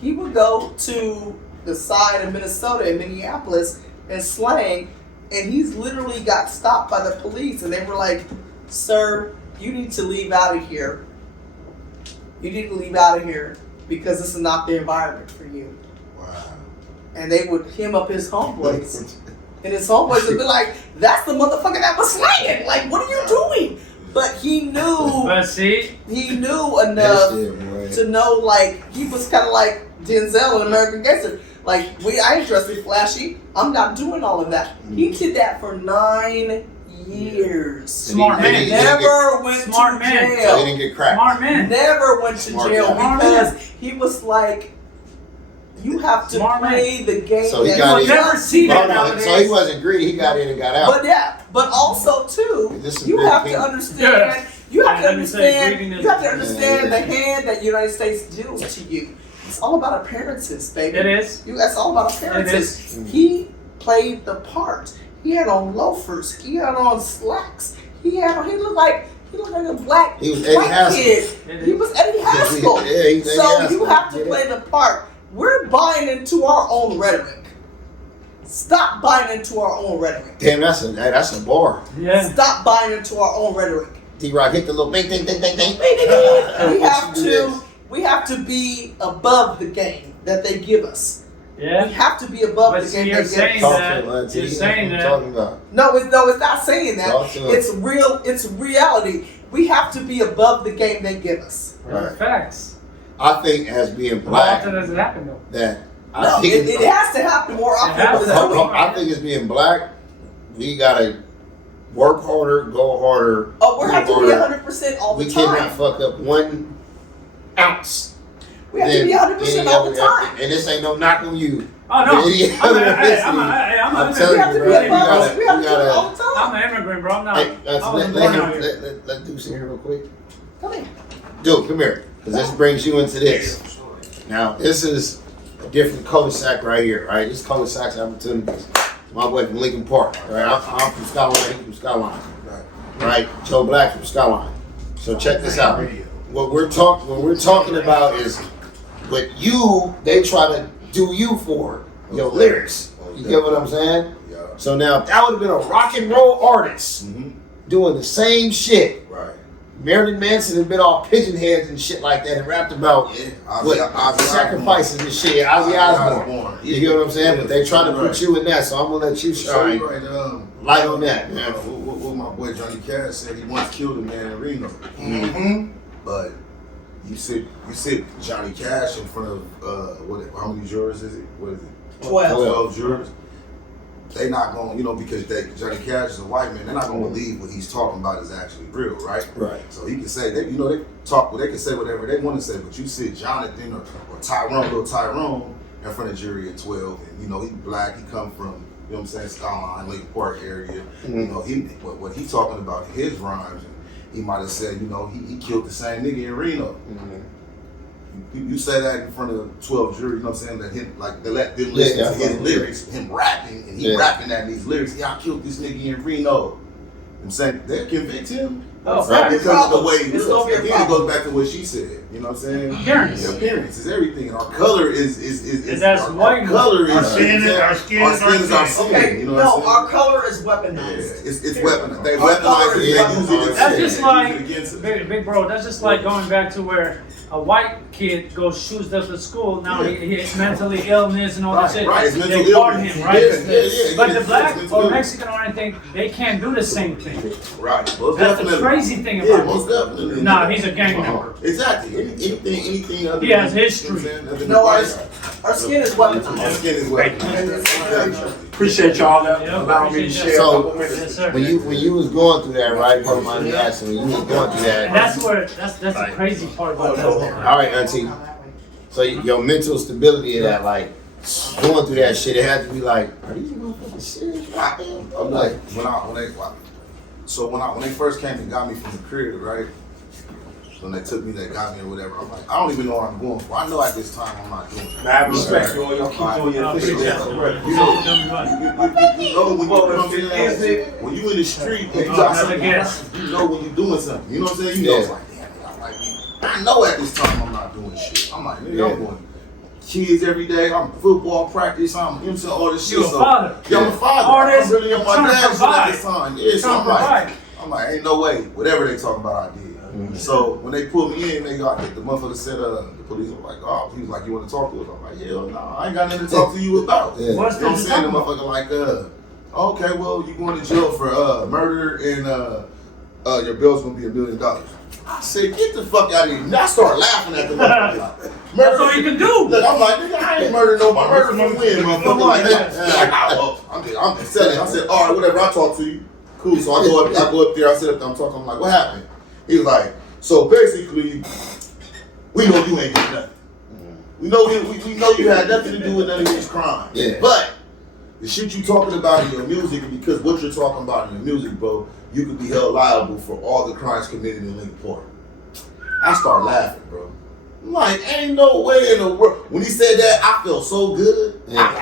He would go to the side of Minnesota in Minneapolis and slang, and he's literally got stopped by the police, and they were like, "Sir, you need to leave out of here. You need to leave out of here because this is not the environment for you." Wow. And they would hem up his homeboys. And his homeboys would be like, "That's the motherfucker that was slanging. Like, what are you doing?" But he knew But see, enough That shit, boy. to know, like, he was kind of like Denzel in American Gangster. Like, I ain't dressed flashy. I'm not doing all of that. He did that for 9 years. Smart And man. he- Never went Smart to man. So he jail. didn't get cracked. smart man. Never went to Smart jail guy. because he was like, you have to Smart play the game. So he that got you in. never see that Hold on. nowadays. So he wasn't greedy. He got in and got out. But also too, This is you big have to king. understand. Yeah. You have to Let me say, understand. greediness- You have to understand Yeah. the hand that the United States deals to you. It's all about appearances, baby. It is. That's all about appearances. is. He played the part. He had on loafers. He had on slacks. He looked like a black He was Eddie white Haskell. kid. He was Eddie Haskell. Yeah, he's Eddie So Haskell. you have to Yeah. play the part. We're buying into our own rhetoric. Stop buying into our own rhetoric. Damn, that's a bar. Yeah. Stop buying into our own rhetoric. D-Rock hit the little bing, ding, ding, ding, ding. We have to be above the game that they give us. Yeah. We have to be above But the see, game you're they give saying us. Talk that. to him, Auntie. You're That's saying what I'm that. talking about. No, it's not saying that. Talk to him. It's real. It's reality. We have to be above the game they give us. Right. Facts. I think as being How black, often does it happen though? that I No, think it has to happen more often. has But to. it's Hold doing. on, I think it's being black. We gotta work harder, go harder. Oh, we have to do be harder. 100% all the We time. cannot fuck up 1 ounce. We have to be 100% all the time. And this ain't no knock on you. Oh no. Any I'm other a- hey, ethnicity. I'm I'm an telling We have you, to bro, be you above gotta- us. We have to you do it gotta- all the time. I'm an immigrant, bro. I'm not. Hey, I wasn't let born out here. Deuce in here real quick. Come here. Dude, come here. Because this brings you into this. Now, this is a different Culdesac right here, right? This is Culdesacs Opportunities. My boy from Lincoln Park, right? I'm from Skyline, he's from Skyline. Right? Joe Black from Skyline. So check this out. What we're talking about is what they try to do you for, your lyrics. You get what I'm saying? Yeah. So now, if that would have been a rock and roll artist doing the same shit, Right. Marilyn Manson had been all pigeon heads and shit like that and rapped about Ozzy sacrifices and shit. Ozzy Osbourne. Osbourne. You get what I'm saying? But they try to put you in that, so I'm gonna let you So shine you right, light on that. Yeah, what my boy Johnny Cash said, he once killed a man in Reno. Mm-hmm. But you sit Johnny Cash in front of how many jurors is it? What is it? 12 jurors. They not going, because Johnny Cash is a white man, they're not going to believe what he's talking about is actually real, right? Right. So he can say, they can say whatever they want to say, but you sit Jonathan or Tyrone, little Tyrone, in front of jury at 12, and he black, he come from, Skyline, Lincoln Park area. What he talking about in his rhymes, he might have said, he killed the same nigga in Reno. You say that in front of 12 jury, that him, like, they let them listen to his lyrics, him rapping, and he rapping at these lyrics. Yeah, I killed this nigga in Reno. I'm saying they'll convict him. Oh, Right, facts. because of the way he It's looks. gonna be a Again, it problem. goes back to what she said. You know what I'm saying? Appearance. Yeah, appearance is everything, and our color is that's our white. color is Our skin is our skin. skin. You know what I'm saying? our color is Yeah, weaponized. it's weaponized. They Our weaponize color it. is They use it. That's just like against us. big bro. That's just like going back to where a white kid goes shoots up to school, now he's mentally illness and all that shit. Right, it's mental they pardon illness. him, right? Yeah, But the it's black mental or illness. Mexican or anything, they can't do the same thing. Right, most That's definitely. the crazy thing Yeah, about most him. definitely. Nah, he's a gang member. Exactly. Anything other He than, has history. No, our skin is what. Our skin is what. Appreciate y'all Yeah, allowing me to appreciate share that. a couple minutes. Yes, sir. When you was going through that, right? Part of my asking when you was going through And that. that's the crazy part about that. All right, Auntie. So your mental stability of that, like going through that shit, it had to be like, are these motherfuckers serious? I'm like when they first came and got me from the crib, right? When they took me, they got me or whatever. I'm like, I don't even know what I'm going for. I know at this time I'm not doing it. I have respect. Y'all keep doing your thing. You know when you in the street and you got something, you know when you're doing something. You know what I'm saying? You know it's like, damn, I know at this time I'm not doing shit. I'm like, nigga, I'm going kids every day. I'm football practice. I'm you know what I'm saying, all this shit. You a father. Yeah, I'm a father. Artist, I'm really on my trying to dad's shit at provide. this time. Yeah, so I'm like, ain't no way. Whatever they talking about, I did. So when they pulled me in, the motherfucker said, the police were like, oh, he was like, you want to talk to us? I'm like, hell no, I ain't got nothing to talk to you about. Yeah. What's You know what I'm saying? The the motherfucker like, okay, well, you going to jail for murder and your bill's gonna be $1 million. I said, get the fuck out of here. And I started laughing at the motherfucker. That's all you can do. Look, I'm like, nigga, I ain't murdered nobody. Murder from when, motherfucker? Like that. I'm just telling you. I said, all right, whatever, I'll talk to you. Cool. So I go up there, I sit up there, I'm talking, I'm like, what happened? He was like, so basically, we know you ain't did nothing. We know you had nothing to do with none of these crimes. Yeah. But the shit you talking about in your music, and because what you're talking about in your music, bro, you could be held liable for all the crimes committed in Lincoln Park. I start laughing, bro. I'm like, ain't no way in the world. When he said that, I felt so good. Yeah. I'm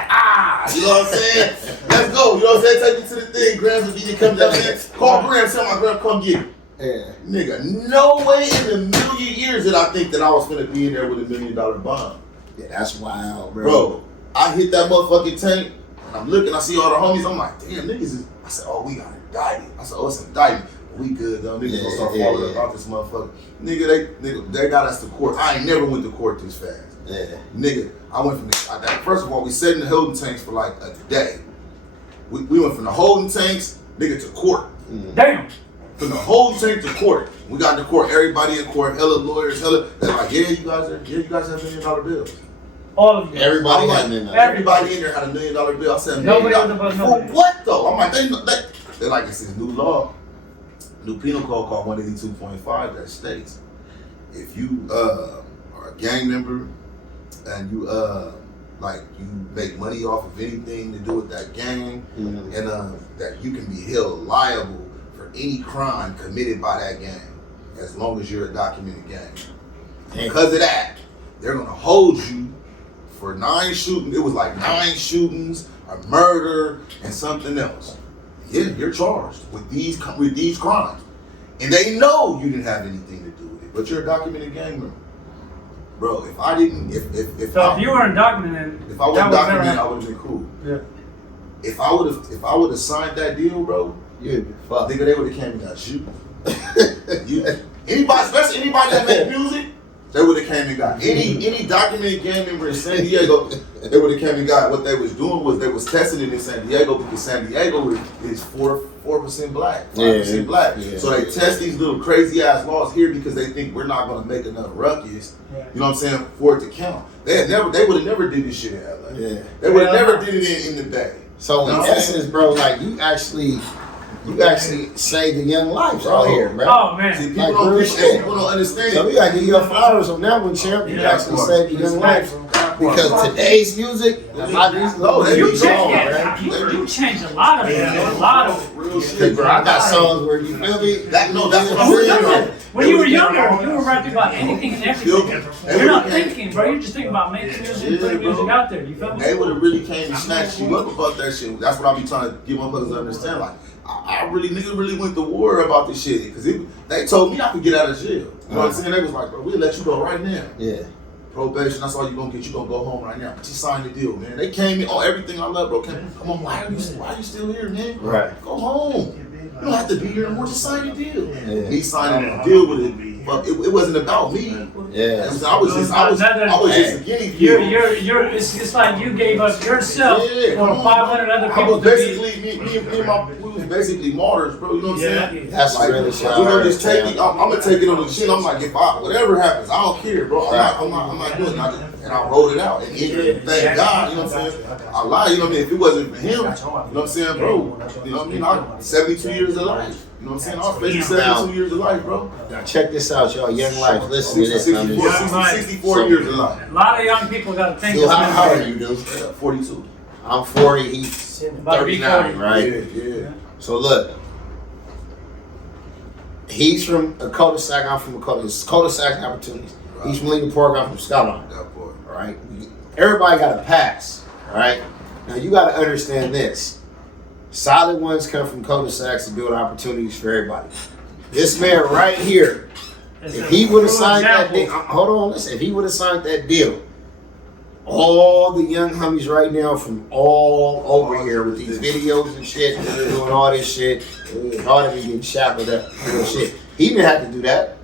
like, you know what I'm saying? Let's go. You know what I'm saying? Take me to the thing. Grams will be to come down there. Call Grams, tell my Gram come get it. Yeah. Nigga, no way in a million years did I think that I was gonna be in there with $1 million bond. Yeah, that's wild, Bro, I hit that motherfucking tank, and I'm looking, I see all the homies, I'm like, damn, niggas is, I said, oh, we got indicted. I said, oh, it's indictment. We good though, niggas gonna start falling about this motherfucker. Nigga, they got us to court. I ain't never went to court this fast. Yeah. Nigga, I went from first of all, we sat in the holding tanks for like a day. We went from the holding tanks, nigga, to court. Damn. From the whole tank to court. We got to court, everybody in court, hella lawyers, they're like, yeah, you guys have $1 million bills. All of you. Everybody I'm had like, $1 million. everybody in there had $1 million bill. I said, Nobody $1 million. was above For nobody. what though? I'm like, they're like, it's this new law, new penal code called 182.5 that states if you are a gang member and you you make money off of anything to do with that gang, and that you can be held liable for any crime committed by that gang as long as you're a documented gang. Because of that, they're gonna hold you for 9 shootings. It was like 9 shootings, a murder, and something else. Yeah, you're charged with these crimes, and they know you didn't have anything to do with it. But you're a documented gang member, bro. If I didn't, if you weren't documented, if I wasn't documented, I would have been cool. Yeah. If I would have signed that deal, bro, You'd be fucked. nigga, they would have came and got you. Anybody, especially anybody that makes music, they would have came and got any documented gang member in San Diego. They would have came and got. What they was doing was they was testing it in San Diego because San Diego is 4% black, 5% black. Yeah. So they test these little crazy ass laws here because they think we're not gonna make enough ruckus. Yeah. You know what I'm saying? For it to count. They would have never did this shit in LA. Yeah. They would have never did it in the Bay. So in essence, bro, like you actually saved a young life out here, bro. Oh man. See, Like people real shit. don't understand. So we gotta give you your flowers on that one, champ. You Yeah, actually saved a young life. Because today's music, a lot of these No, they You be changed, wrong, you changed a lot of it. A lot of real shit, bro, I got songs where you feel me. That's what I'm it. saying. When you were younger, you were rapping about anything and everything. They You're not would've- thinking, bro. You're just thinking about making music and Yeah, putting music bro. out there. You feel me? They would have really came and snatched you up about that shit. That's what I be trying to get motherfuckers to understand. Like, niggas really went to war about this shit because they told me I could get out of jail. You know what I'm saying? They was like, bro, we'll let you go right now. Yeah. Probation, that's all you're gonna get. You're gonna go home right now. But you signed the deal, man. They came in on everything I love, bro. Come on, why are you still here, man? Right. Go home. You don't have to be here anymore. Just sign the deal. Yeah. Me signing the deal with it fuck, it wasn't about me. Yeah. I was just a guinea pig. It's like you gave up yourself for 500 other people. I was basically me and we was basically martyrs, bro. You know what I'm saying? That's like, really shit. We're gonna just take it. I'm gonna take it on the chin. I'm like, if whatever happens, I don't care, bro. I'm not doing it. And I rolled it out. And thank God, you know what I'm saying? I lied, you know what I mean? If it wasn't for him, you know what I'm saying, bro? You know what I mean? I'm 72 years of life. You know what I'm saying? I was facing 72 years of life, bro. Now check this out, y'all. Young life. Listen to this. 64 years of life. A lot of young people got to think. So how are you, dude? 42. I'm 40. He's 39, right? Yeah. So look, he's from a cul-de-sac. I'm from a cul-de-sac opportunities. He's from Lincoln Park. I'm from Skyline. All right. Everybody got a pass. All right. Now you got to understand this. Solid ones come from cul-de-sacs to build opportunities for everybody. This man right here, if he would have signed that deal, hold on, listen. If he would have signed that deal, all the young homies right now from all over here with these videos and shit, doing all this shit, all of them getting shackled up, real shit. He didn't have to do that,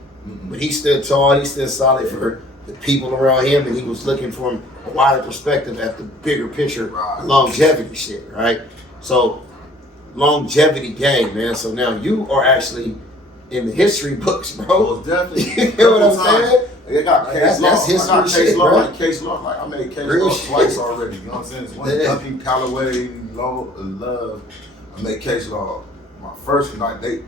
but he stood tall. He stood solid for the people around him, and he was looking from a wider perspective at the bigger picture, longevity shit, right? So, longevity game, man. So now you are actually in the history books, bro. Definitely. You know what I'm saying? They got case law. That's history I got shit, case law, bro. like case law. Like I made case Real law shit. twice already. You know what I'm saying? It's one Duncan Callaway, Love. I made case law. My first night, they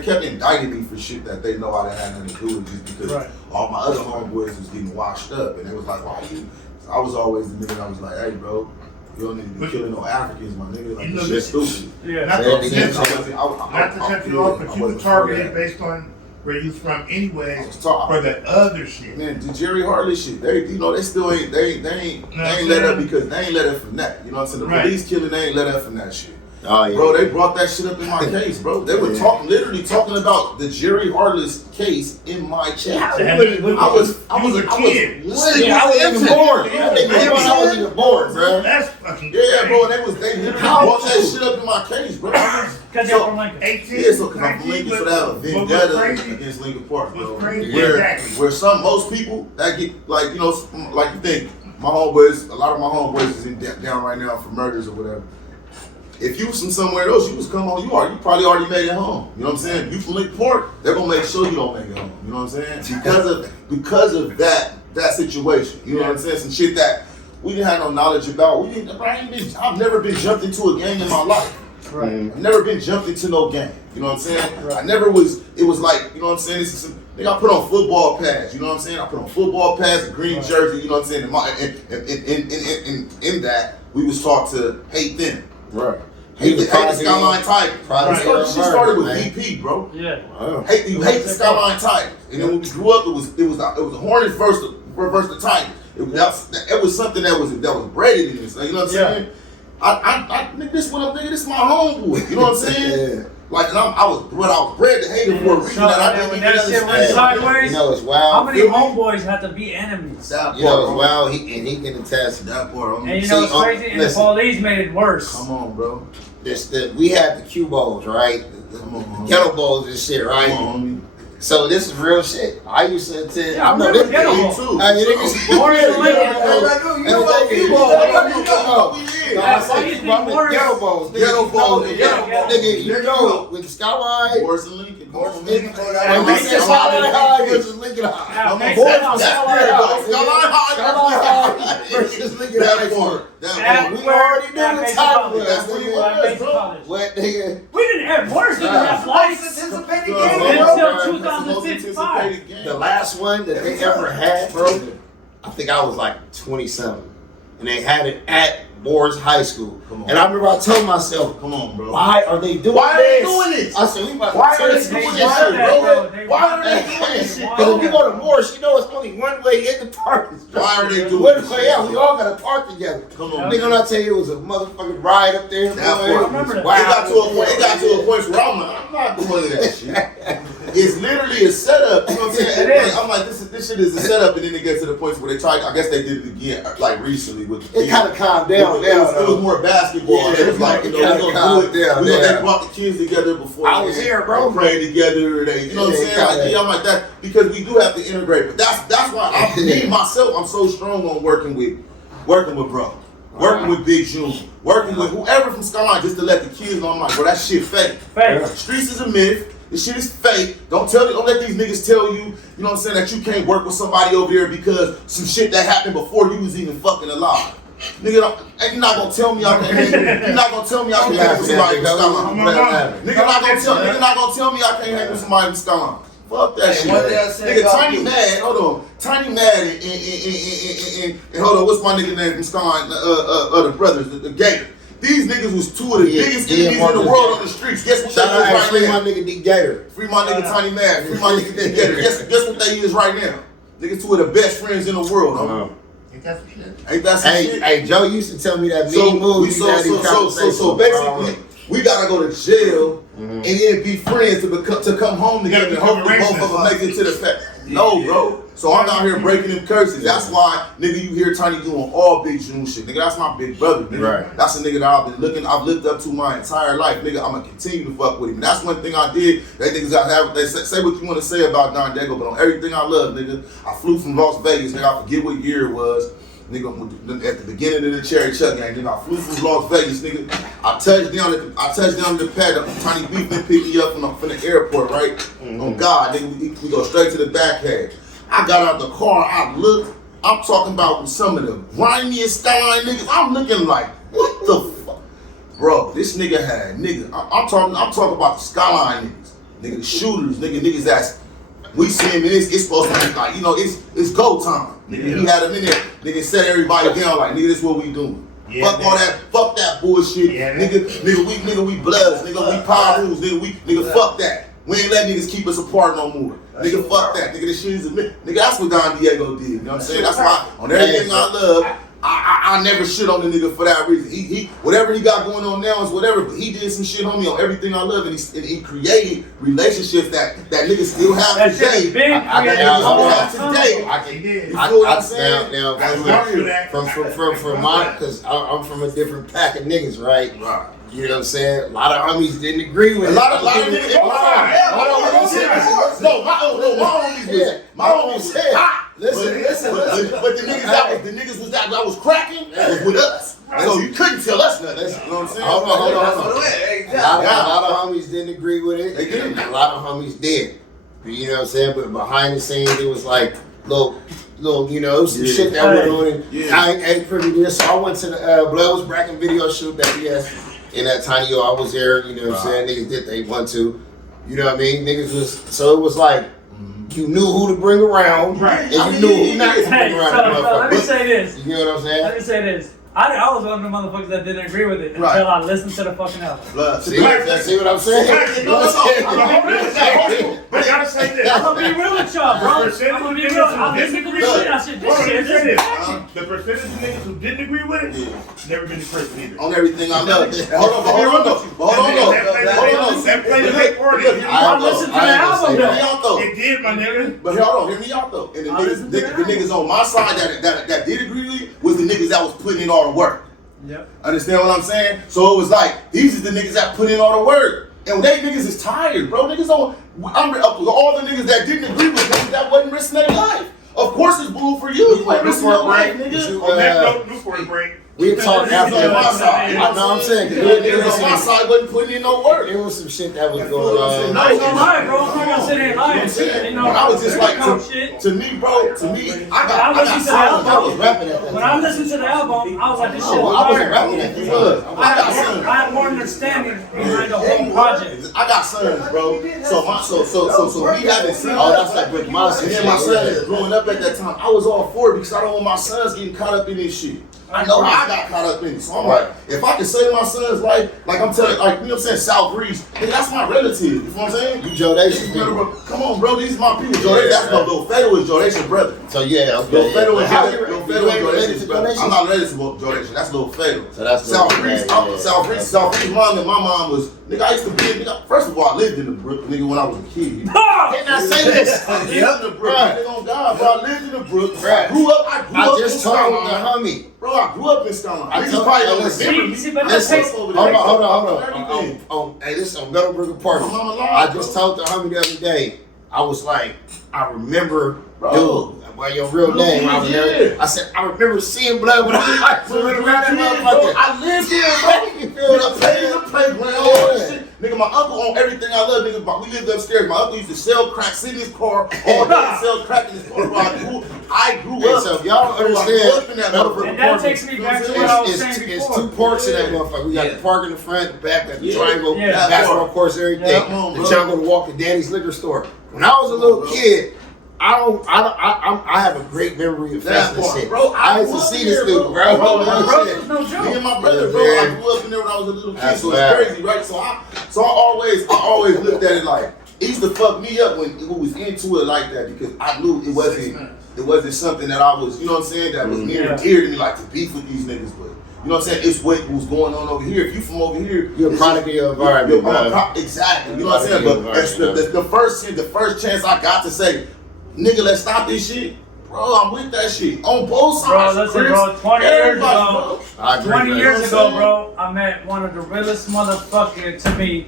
kept indicting me for shit that they know I didn't have nothing to do with, just because all my other homeboys was getting washed up, and they was like, "Why you?" So I was always the nigga that was like, "Hey, bro, you don't need to be killing no Africans, my nigga. Like, this shit's stupid." Yeah. Not Yeah, to cut you off, but you were targeted based on where you from anyway for the other shit. Man, the Jerry Harley shit, they still ain't they ain't let up because they ain't let up from that. You know what I'm saying? The police killing, they ain't let up from that shit. Oh, yeah. Bro, they brought that shit up in my case, bro. They were literally talking about the Jerry Harless case in my case. I was a kid. I wasn't even born. I wasn't even born, bro. That's fucking bro. They literally brought that shit up in my case, bro. Because you're from Lincoln. 18, Yeah, so because I'm from 19, Lincoln, so they have a vendetta against Lincoln Park, bro. Where most people that get like like you think my homeboys, a lot of my homeboys is in down right now for murders or whatever. If you was from somewhere else, you was come home, you probably already made it home. You know what I'm saying? You from Lincoln Park, they're gonna make sure you don't make it home. You know what I'm saying? Because of that situation. You know what I'm saying? Some shit that we didn't have no knowledge about. I've never been jumped into a gang in my life. Right. I've never been jumped into no gang. You know what I'm saying? Right. It was like, you know what I'm saying? This is some, I put on football pads, you know what I'm saying? I put on football pads, a green jersey, you know what I'm saying? In that, we was taught to hate them. Right. Hate the Skyline Tigers. She started with man. VP, bro. Yeah. Wow. Hate the Skyline Tigers. And then when we grew up, it was a Hornets versus the Tigers. It was something that was bred in this. You know what I'm saying? Nigga, this is my homeboy. You know what I'm saying? Yeah. Like, and I was bred to hate him for a reason that I didn't even understand. Sideways, You know, it's wild. how many homeboys have to be enemies? You know, it's wild. He can attest to That part. And you know what's crazy? And the police made it worse. Come on, bro. we had the cue bowls, right? Come on, Ghetto bowls and shit, right? Come on, homie. So this is real shit. I used to attend. Yeah, I know this ghetto thing bowl. too. More than Lincoln. You know what cue ball? Ghetto bowls. Ghetto bowls. Nigga, you know, with Skyline. Boris and Lincoln. And we said Skyline High versus Lincoln High. Skyline High versus Lincoln High. We already knew the time was. What, nigga? We didn't have worse than that lights until 2005. The last one that they ever had, bro, I think I was like 27. And they had it at Moore's High School. And I remember I told myself, come on, bro. Why are they doing this? I said, we about to turn this shit, bro. Why are they doing this? Because if you go to Moore's, you know it's only one way in the parking spot. Why are they doing this? Yeah, we all got to park together. Come on. Nigga, when I tell you it was a motherfucking ride up there. It got to a point where I'm not doing that shit. it's literally a setup. You know what I'm saying? It is. I'm like, this shit is a setup, and then it gets to the point where they try. I guess they did it again, like recently with. It kind of calmed down. It was more basketball. Yeah, It was like, it kinda calmed down. They brought the kids together before. I was here, bro. They prayed together. They, you know what I'm saying? Like, I'm like that because we do have to integrate. But that's why me myself, I'm so strong on working with bro. Working with Big June, working with whoever from Skyline, just to let the kids know. I'm like, bro, that shit fake. Fake. Streets is a myth. This shit is fake. Don't let these niggas tell you, you know what I'm saying, that you can't work with somebody over there because some shit that happened before you was even fucking alive. Nigga, you're not gonna tell me I can't. You're not gonna tell me I can't hang with somebody from Skyline. Nigga not gonna tell me I can't hang with somebody from Skyline. Fuck that shit. Nigga, Tiny Mad, hold on. Tiny Mad and hold on, what's my nigga name from Skyline? The brothers, the Gator. These niggas was two of the biggest enemies in the world on the streets. Guess what they is right free now? my nigga D Gator. Free my nigga Tiny Mad. Free my nigga D Gator. Guess what they is right now? Niggas two of the best friends in the world, huh? Ain't that some shit? Ain't that some shit? Hey, Joe used to tell me that mean move. So basically, we gotta go to jail and then be friends to come home together and hopefully both of them make it to the fact. No, bro. So I'm out here breaking them curses. That's why, nigga, you hear Tiny doing all Big June shit. Nigga, that's my big brother, nigga. Right. That's a nigga that I've looked up to my entire life. Nigga, I'm gonna continue to fuck with him. And that's one thing I did. They niggas gotta have, they say what you wanna say about Don Diego, but on everything I love, nigga, I flew from Las Vegas, nigga, I forget what year it was. Nigga, at the beginning of the Cherry Chuck game, nigga, I flew from Las Vegas, nigga. I touched down at the pad. Tiny Beef didn't pick me up from the airport, right? On God, nigga, we go straight to the backhand. I got out the car, I looked. I'm talking about some of the grimiest Skyline niggas. I'm looking like, what the fuck, bro? This nigga had I'm talking about the Skyline niggas, nigga, the shooters, niggas that's. We see him and it's supposed to be like, you know, it's go time. Nigga, he had him in there. Nigga set everybody down like, nigga, this what we doing. Yeah, fuck all that, fuck that bullshit. Yeah, nigga, we bloods, nigga, we power rules, nigga, fuck that. We ain't let niggas keep us apart no more. Nigga, fuck that. Nigga, this shit is a myth. Nigga, that's what Don Diego did. You know what I'm saying? That's why on everything I love, I never shit on the nigga for that reason. He whatever he got going on now is whatever, but he did some shit on me on everything I love, and he created relationships that niggas still have today. From mine, because I'm from a different pack of niggas, right? Right. You know what I'm saying? A lot of homies didn't agree with it. A lot of niggas. My homies said. Listen. But the niggas that was cracking was with us. So you couldn't tell us nothing. You know what I'm saying? Hold on. A lot of homies didn't agree with it. They did. A lot of homies did. You know what I'm saying? But behind the scenes, it was like little, you know, some shit that went on. And I ain't privy to this. So I went to the Blood was Bracking video shoot that he had in that Tiny Yo. I was there. You know what I'm saying? Niggas did they want to. You know what I mean? Niggas was, so it was like, you knew who to bring around, and you knew who not to bring around. So let me say this. You know what I'm saying? Let me say this. I was one of the motherfuckers that didn't agree with it until I listened to the fucking album. See what I'm saying? But I gotta say this. I'm gonna be real with y'all, bro. I'm gonna be real. I listened to this shit. I said, this shit is the percentage of niggas who didn't agree with it, never been depressed either. On everything I love. Hold on. That played a big part. I listened to the album, though. It did, my nigga. But hold on, hear me out though. And the niggas on my side that did agree with it was the niggas that was putting in all the work. Yep. Understand what I'm saying? So it was like, these is the niggas that put in all the work. And they niggas is tired, bro. Niggas all the niggas that didn't agree with niggas that wasn't risking their life. Of course it's blue for you. You ain't risking your life, nigga. On that note, Newport break. We talked after my side. I know what I'm saying. Niggas on my side wasn't putting in no work. It was some shit that was going on. I ain't gonna lie, bro. I'm not gonna sit here and lie and shit. You know, I was just like, to me, bro, I got rapping at that when I listened to the album, I was like, this shit was I wasn't fire. rapping at that. I had more understanding behind the whole project. I got sons, bro. So we haven't seen. Oh, that's like Brick Monster. And then my son is growing up at that time. I was all for it because I don't want my sons getting caught up in this shit. I know how I got caught up in it. So I'm like, if I can save my son's life, like I'm telling, like, you know what I'm saying, South Reese, nigga, that's my relative. You know what I'm saying? You Joe Nation. Come on, bro, these are my people. Joe, that's no Lil Fatal is Joe Nation brother. So yeah, okay. Lil Fatal is How Lil Fatal is Joe Nation's brother. I'm not related to Joe Nation. That's Lil Fatal. So that's South Reese. South Reese's mom and my mom was, nigga, I used to be, nigga, first of all, I lived in the Brook, nigga, when I was a kid. Didn't I say this? I lived in the Brook, nigga, on God, bro, I lived in the Brook. Right. I grew up I just in told the Skyline. homie. Bro, I grew up in Skyline. I Niggas told- probably don't listen, remember me. see, but Listen, that's over hold there. on. Everything. Hey, this on Meadowbrook Apartments. I'm alive, I bro. just told the homie the other day. I was like, I remember, Bro. dude, by your real name. I said, I remember seeing blood when I went around that motherfucker. I lived there, bro. You feel what I I'm played in saying? the playground, all that shit. Nigga, my uncle owned everything I love, nigga. But we lived upstairs. My uncle used to sell crack, sit in his car all day and sell crack in his car. Bro, I grew Hey, up. so if y'all don't I grew up understand, in that Meadowbrook motherfucker. And that takes me back to what I was saying it's before. two parks in that motherfucker. We got the park in the front, the back, got the Yeah. triangle, Yeah. basketball courts, everything. Yeah. Come on, The bro. jungle to walk to Danny's liquor store. When I was a little kid, I have a great memory of That Fast part, shit. bro. I used to grew up see in this there, dude, bro. Bro, You know what bro, I'm there's saying? no Me joke. and my brother, Yeah, bro, man. I grew up in there when I was a little kid, That's so it's right. crazy, right? So I always looked at it like, it used to fuck me up when who was into it like that, because I knew it wasn't something that I was, you know what I'm saying, that was near and dear to me, like to beef with these niggas, but you know what I'm saying, it's what was going on over here. If you from over here, You're a product of your environment, bro. exactly, you know what I'm saying, but that's the first chance I got to say, nigga, let's stop this shit. Bro, I'm with that shit. On both sides. Bro, listen, Crips, bro, 20 years everybody, ago, bro. I agree, 20 bro. years You know ago, what I'm bro, I met one of the realest motherfuckers to me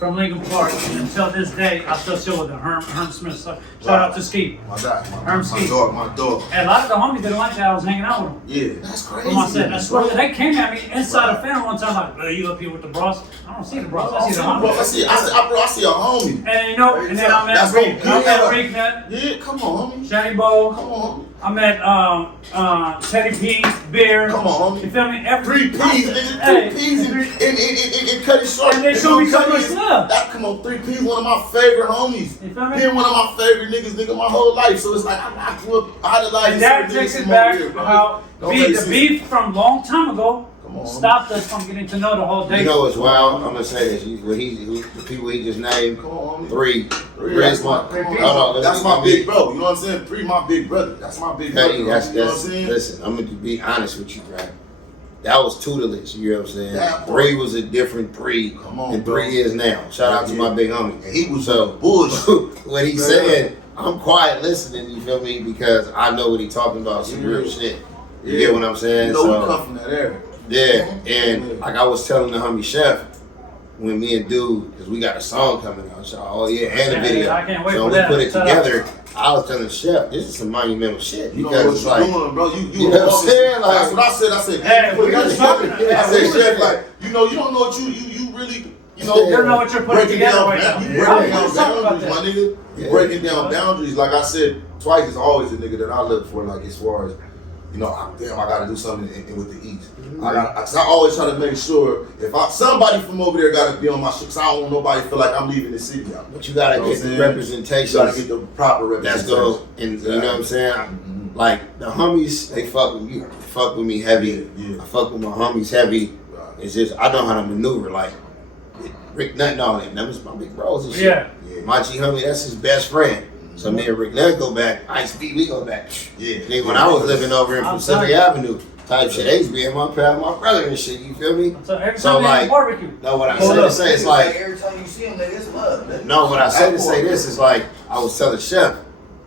from Lincoln Park. And until this day, I still chill with him. Herm Smith. So shout out to Steve. My dog, Herm Steve. my dog. And a lot of the homies didn't like that I was hanging out with him. Yeah, that's crazy. I said, I swear, they came at me inside a fan one time like, bro, you up here with the bros? I don't see the bros. I see the Bro, homies. I see a homie. And you know, and then I met That's Rick. what- I met Rick Nut, Yeah, come on, homie. Shady Bo. Come on, I met Teddy P, Bear. Come on, homie. You feel me? Three P's, nigga. 3 P's and cut it short. And they showed me so much love. That, come on, 3 P's, one of my favorite homies. You feel me? Been one of my favorite niggas, nigga, my whole life. So it's like, I grew up, I had a life. And that takes it back how the beef from long time ago stopped us from getting to know the whole day. You know what's wild? I'm gonna say this. The people he just named, Come on, homie. three. That's my, that's my big bro. You know what I'm saying? 3, my big brother. That's my big brother. Hey, You know what I'm saying? listen, I'm gonna be honest with you, bro. That was tutelage, you know what I'm saying? That 3 was a different breed Come on, than bro. 3 is now. Shout out to my big homie. And he was So, bullshit. what he said, I'm quiet listening, you feel me? Because I know what he talking about, some real shit. You get what I'm saying? You know we come from that area. Yeah, and like I was telling the homie Chef, when me and Dude, because we got a song coming out, so and a video. I can't wait so for when that. we put it Shut together, I was telling Chef, this is some monumental shit. You know Because what it's you're like, doing, bro. you know what I'm saying? Like, that's what I said. I said, Hey, put we that was together. talking- I said, we was- Chef, like, you don't know what you really, You don't know what you're putting breaking together down, right now. you Yeah. breaking I down was talking about boundaries, my that. nigga. You breaking down boundaries. Like I said twice, is always a nigga that I look for. Like as far as, you know, I gotta do something with the East. I always try to make sure somebody from over there gotta be on my shit, 'cause I don't want nobody to feel like I'm leaving the city out. but you gotta get the representation. You gotta get the proper That's representation. go, and you know what I'm saying? Like the homies, they fuck with me. They fuck with me heavy. Yeah. I fuck with my homies heavy. Right. It's just I know how to maneuver. Like Rick Nut and all that. That was my big bros and shit. Yeah. My G homie, that's his best friend. So me and Rick Nut go back. Ice B, we go back. Yeah. Nigga, when I was living over in I'm Pacific telling Avenue, type shit, they used to be in my pal, my brother and shit. You feel me? So every So, time they like, have barbecue. No, what I Hold say to up. say is like, every time you see him, nigga, it's love. no, what I say to say this is like, I was telling Chef,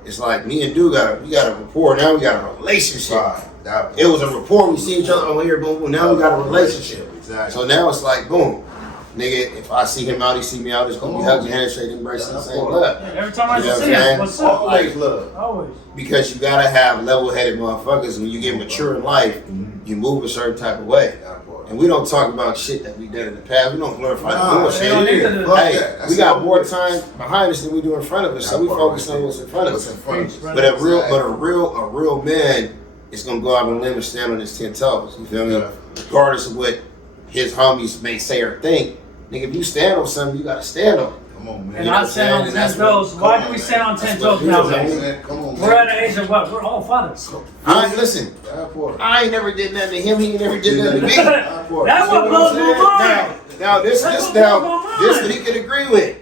it's like me and Dude we got a rapport now. We got a relationship. Right. It was a rapport. We see each other on here, boom, boom. Now we got a relationship. Exactly. So now it's like, boom, nigga. If I see him out, he see me out. It's gonna be hugging, handshake, embracing the same love. Yeah, every time I You know see what I'm him, saying? what's up? Always love. Always. Because you gotta have level-headed motherfuckers. When you get mature in life, you move a certain type of way. And we don't talk about shit that we did in the past. We don't glorify the bullshit. they don't need to do Fuck Hey, that. we got more time behind us than we do in front of us, so we focus on what's in front of us. But a real man is gonna go out on a limb and stand on his 10 toes. You feel me? Yeah. Regardless of what his homies may say or think. Nigga, if you stand on something, you gotta stand on it. Come Come on, man. And I stand on 10 toes. Why do we stand on 10 toes now, man? Come on, man. We're at an age of what? We're all fathers. Listen, I ain't never did nothing to him. He ain't never did nothing to me. That's what blows my mind. Now this he can agree with.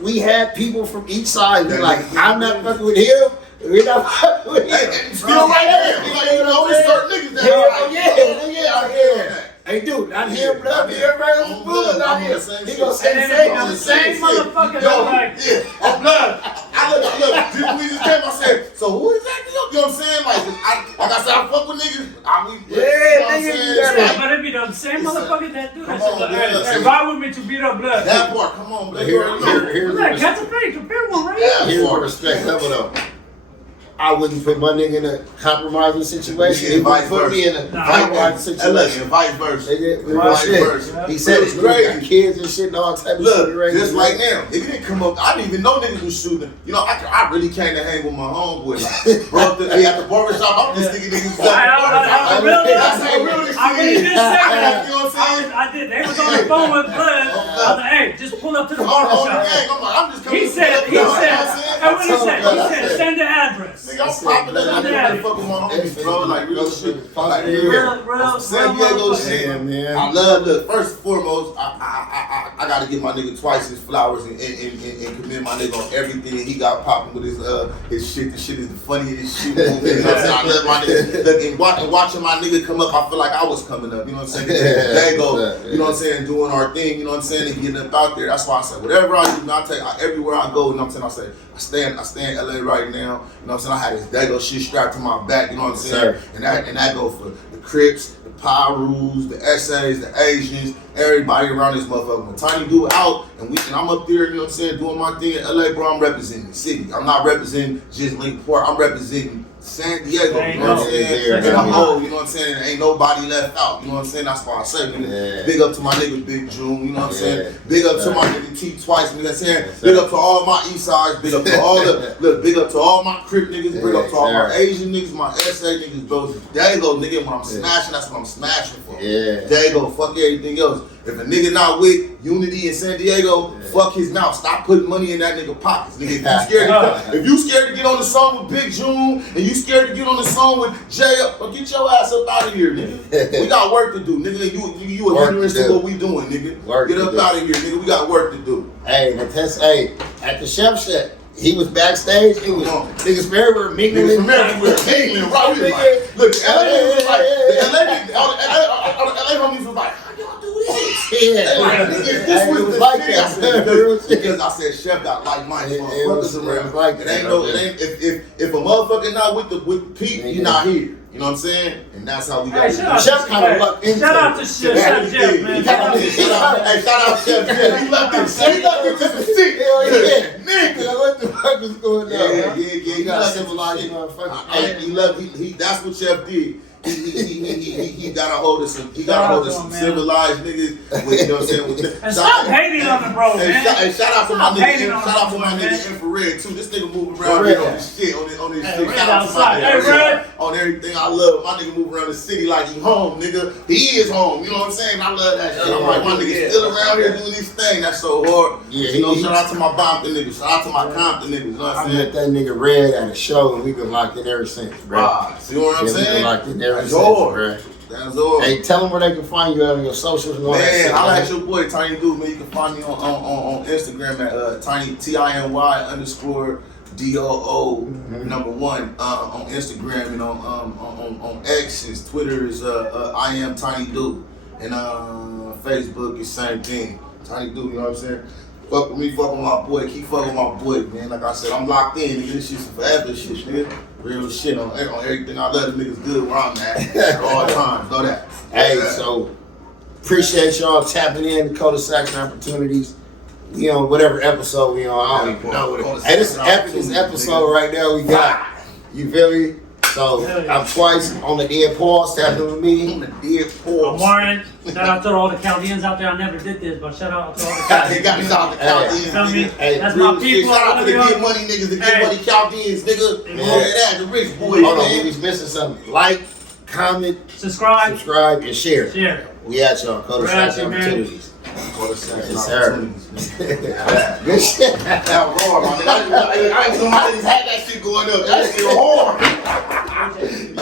We had people from each side be like, I'm not fucking with him. We're not fucking with him. Still right there. You know, there's certain niggas that yeah. Hey, dude, not here, blood. Everybody else is blood, not here. He gonna say the same motherfucker. I'm blood. We just came. I said, so who is that? You know what I'm saying? Like I said, I fuck with niggas. But it be the same motherfucker that do that shit. Hey, ride with me to beat up blood. That part, come on, blood. Here's that. Catch a face, a big one right here. Here's the respect level though. I wouldn't put my nigga in a compromising situation. He might put me in a compromising situation. Vice versa. He said it's crazy. Kids and shit and all type of shit. Look, just right now, if it didn't come up, I didn't even know niggas was shooting. You know, I really came to hang with my homeboy. Bro, at the barbershop, I'm just thinking niggas was I really did say that. You know what I'm saying? I did. They was on the phone with blood. I was like, hey, just pull up to the barbershop. I'm just coming. He said, hey, what he said? He said, send the address. Nigga, I'm popping that nigga fuck with my homies, bro. Like real shit. Like real San Diego shit, man. I love. Look, first and foremost, I gotta give my nigga twice his flowers and commend my nigga on everything he got popping with his shit. The shit is the funniest shit. You know what I'm saying? I love my nigga. Look, and watching my nigga come up, I feel like I was coming up. You know what I'm saying? There you go. You know what I'm saying? Doing our thing. You know what I'm saying? And getting up out there. That's why I said whatever I do, I take everywhere I go. You know what I'm saying? I say I stay in LA right now. You know what I'm saying? I had this Dago shit strapped to my back. You know what I'm saying? And that go for the Crips, the Pyrus, the Essays, the Asians, everybody around this motherfucker. When Tiny Do out and I'm up there, you know what I'm saying, doing my thing in LA, bro, I'm representing the city. I'm not representing just Lincoln Park. I'm representing San Diego, you know what I'm saying? And the whole, you know what I'm saying? Ain't nobody left out, you know what I'm saying? That's why I say, big up to my nigga Big June, you know what I'm saying? Big up to my nigga T Twice, you know what I'm saying? Big up to all my East Sides, big up to all big up to all my Crip niggas, big up to all my Asian niggas, my SA niggas, bro. There you go, nigga, when I'm smashing, that's what I'm smashing for. There you go, fuck everything else. If a nigga not with Unity in San Diego, fuck his mouth. Stop putting money in that nigga pockets. Nigga, if you scared to get on the song with Big June and you scared to get on the song with Jay, get your ass up out of here, nigga. We got work to do, nigga. You a hindrance to what we doing, nigga. Get up out of here, nigga. We got work to do. Hey, at the Chef Shack, he was backstage. It was niggas everywhere mingling. Right? Look, LA homies was like, how y'all do this? This was like that. Because I said Chef got like-minded motherfuckers around. Like it ain't no. If a motherfucker not with the peep, he not here. You know what I'm saying? And that's how we got Chef kind of lucked into it. Shout out to Chef Jeff, man. Shout out Chef Jeff. He left it to the seat. Nigga, what the fuck is going on? Yeah. He got civilized motherfuckers. That's what Chef did. He got a hold of some. He got a hold of some civilized niggas. With, you know what I'm saying? And stop hating on the bro, man. And shout out to my nigga. Shout out to my nigga Infrared too. This nigga moving around here on this shit. On this shit. Shout out to my nigga on everything I love. My nigga moving around the city like he home, nigga. He is home. You know what I'm saying? I love that shit. I'm like, my nigga still around here doing this thing. That's so hard. Yeah, you know. Shout out to my Bompton niggas. Shout out to my Compton niggas. You know what I'm saying? I met that nigga Red at a show and we've been locked in ever since, bro. See what I'm saying? We've been locked in That's all. That's all. Hey, tell them where they can find you on your socials and all that shit. Man, I'll at your boy Tiny Dude, man. You can find me on Instagram at Tiny TINY_DOO _1 on Instagram and on X is Twitter is I am Tiny Dude and Facebook is same thing. Tiny Dude, you know what I'm saying? Fuck with me, fuck with my boy, keep fucking with my boy, man. Like I said, I'm locked in, nigga. This shit's forever shit, nigga. Real shit on everything. I love the niggas good where I'm at all times. Know that. Hey, so appreciate y'all tapping in to Culdesacs and Opportunities. We on whatever episode we on. I don't even know what it is. Hey, this is the epic episode right now we got. You feel me? So I'm twice on the dead pause tapping with me. On the dead pause. I'm Warren. Shout out to all the Chaldeans out there. I never did this, but shout out to all the Chaldeans. They got me out the Chaldeans. You feel me? Hey, that's my people. Shout out to the get money niggas, the get money Chaldeans, nigga. Yeah, the rich boys. Hold on, we was missing something. Like, comment, subscribe, and share. We at y'all. Culdesacs and Opportunities. Culdesacs and Yes, sir. opportunities. Good shit. That was hard, my nigga. I didn't know my niggas had that shit going up. That shit hard.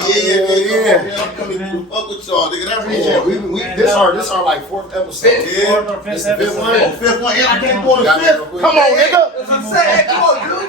Yeah. I'm coming to fuck with y'all, nigga. That's Yeah, hard. this our like fourth episode. Fourth or fifth This the fifth episode. one. Fifth one. Yeah, I can't go to Got fifth. me real quick. Come on, nigga. That's what I'm saying. Come on, dude.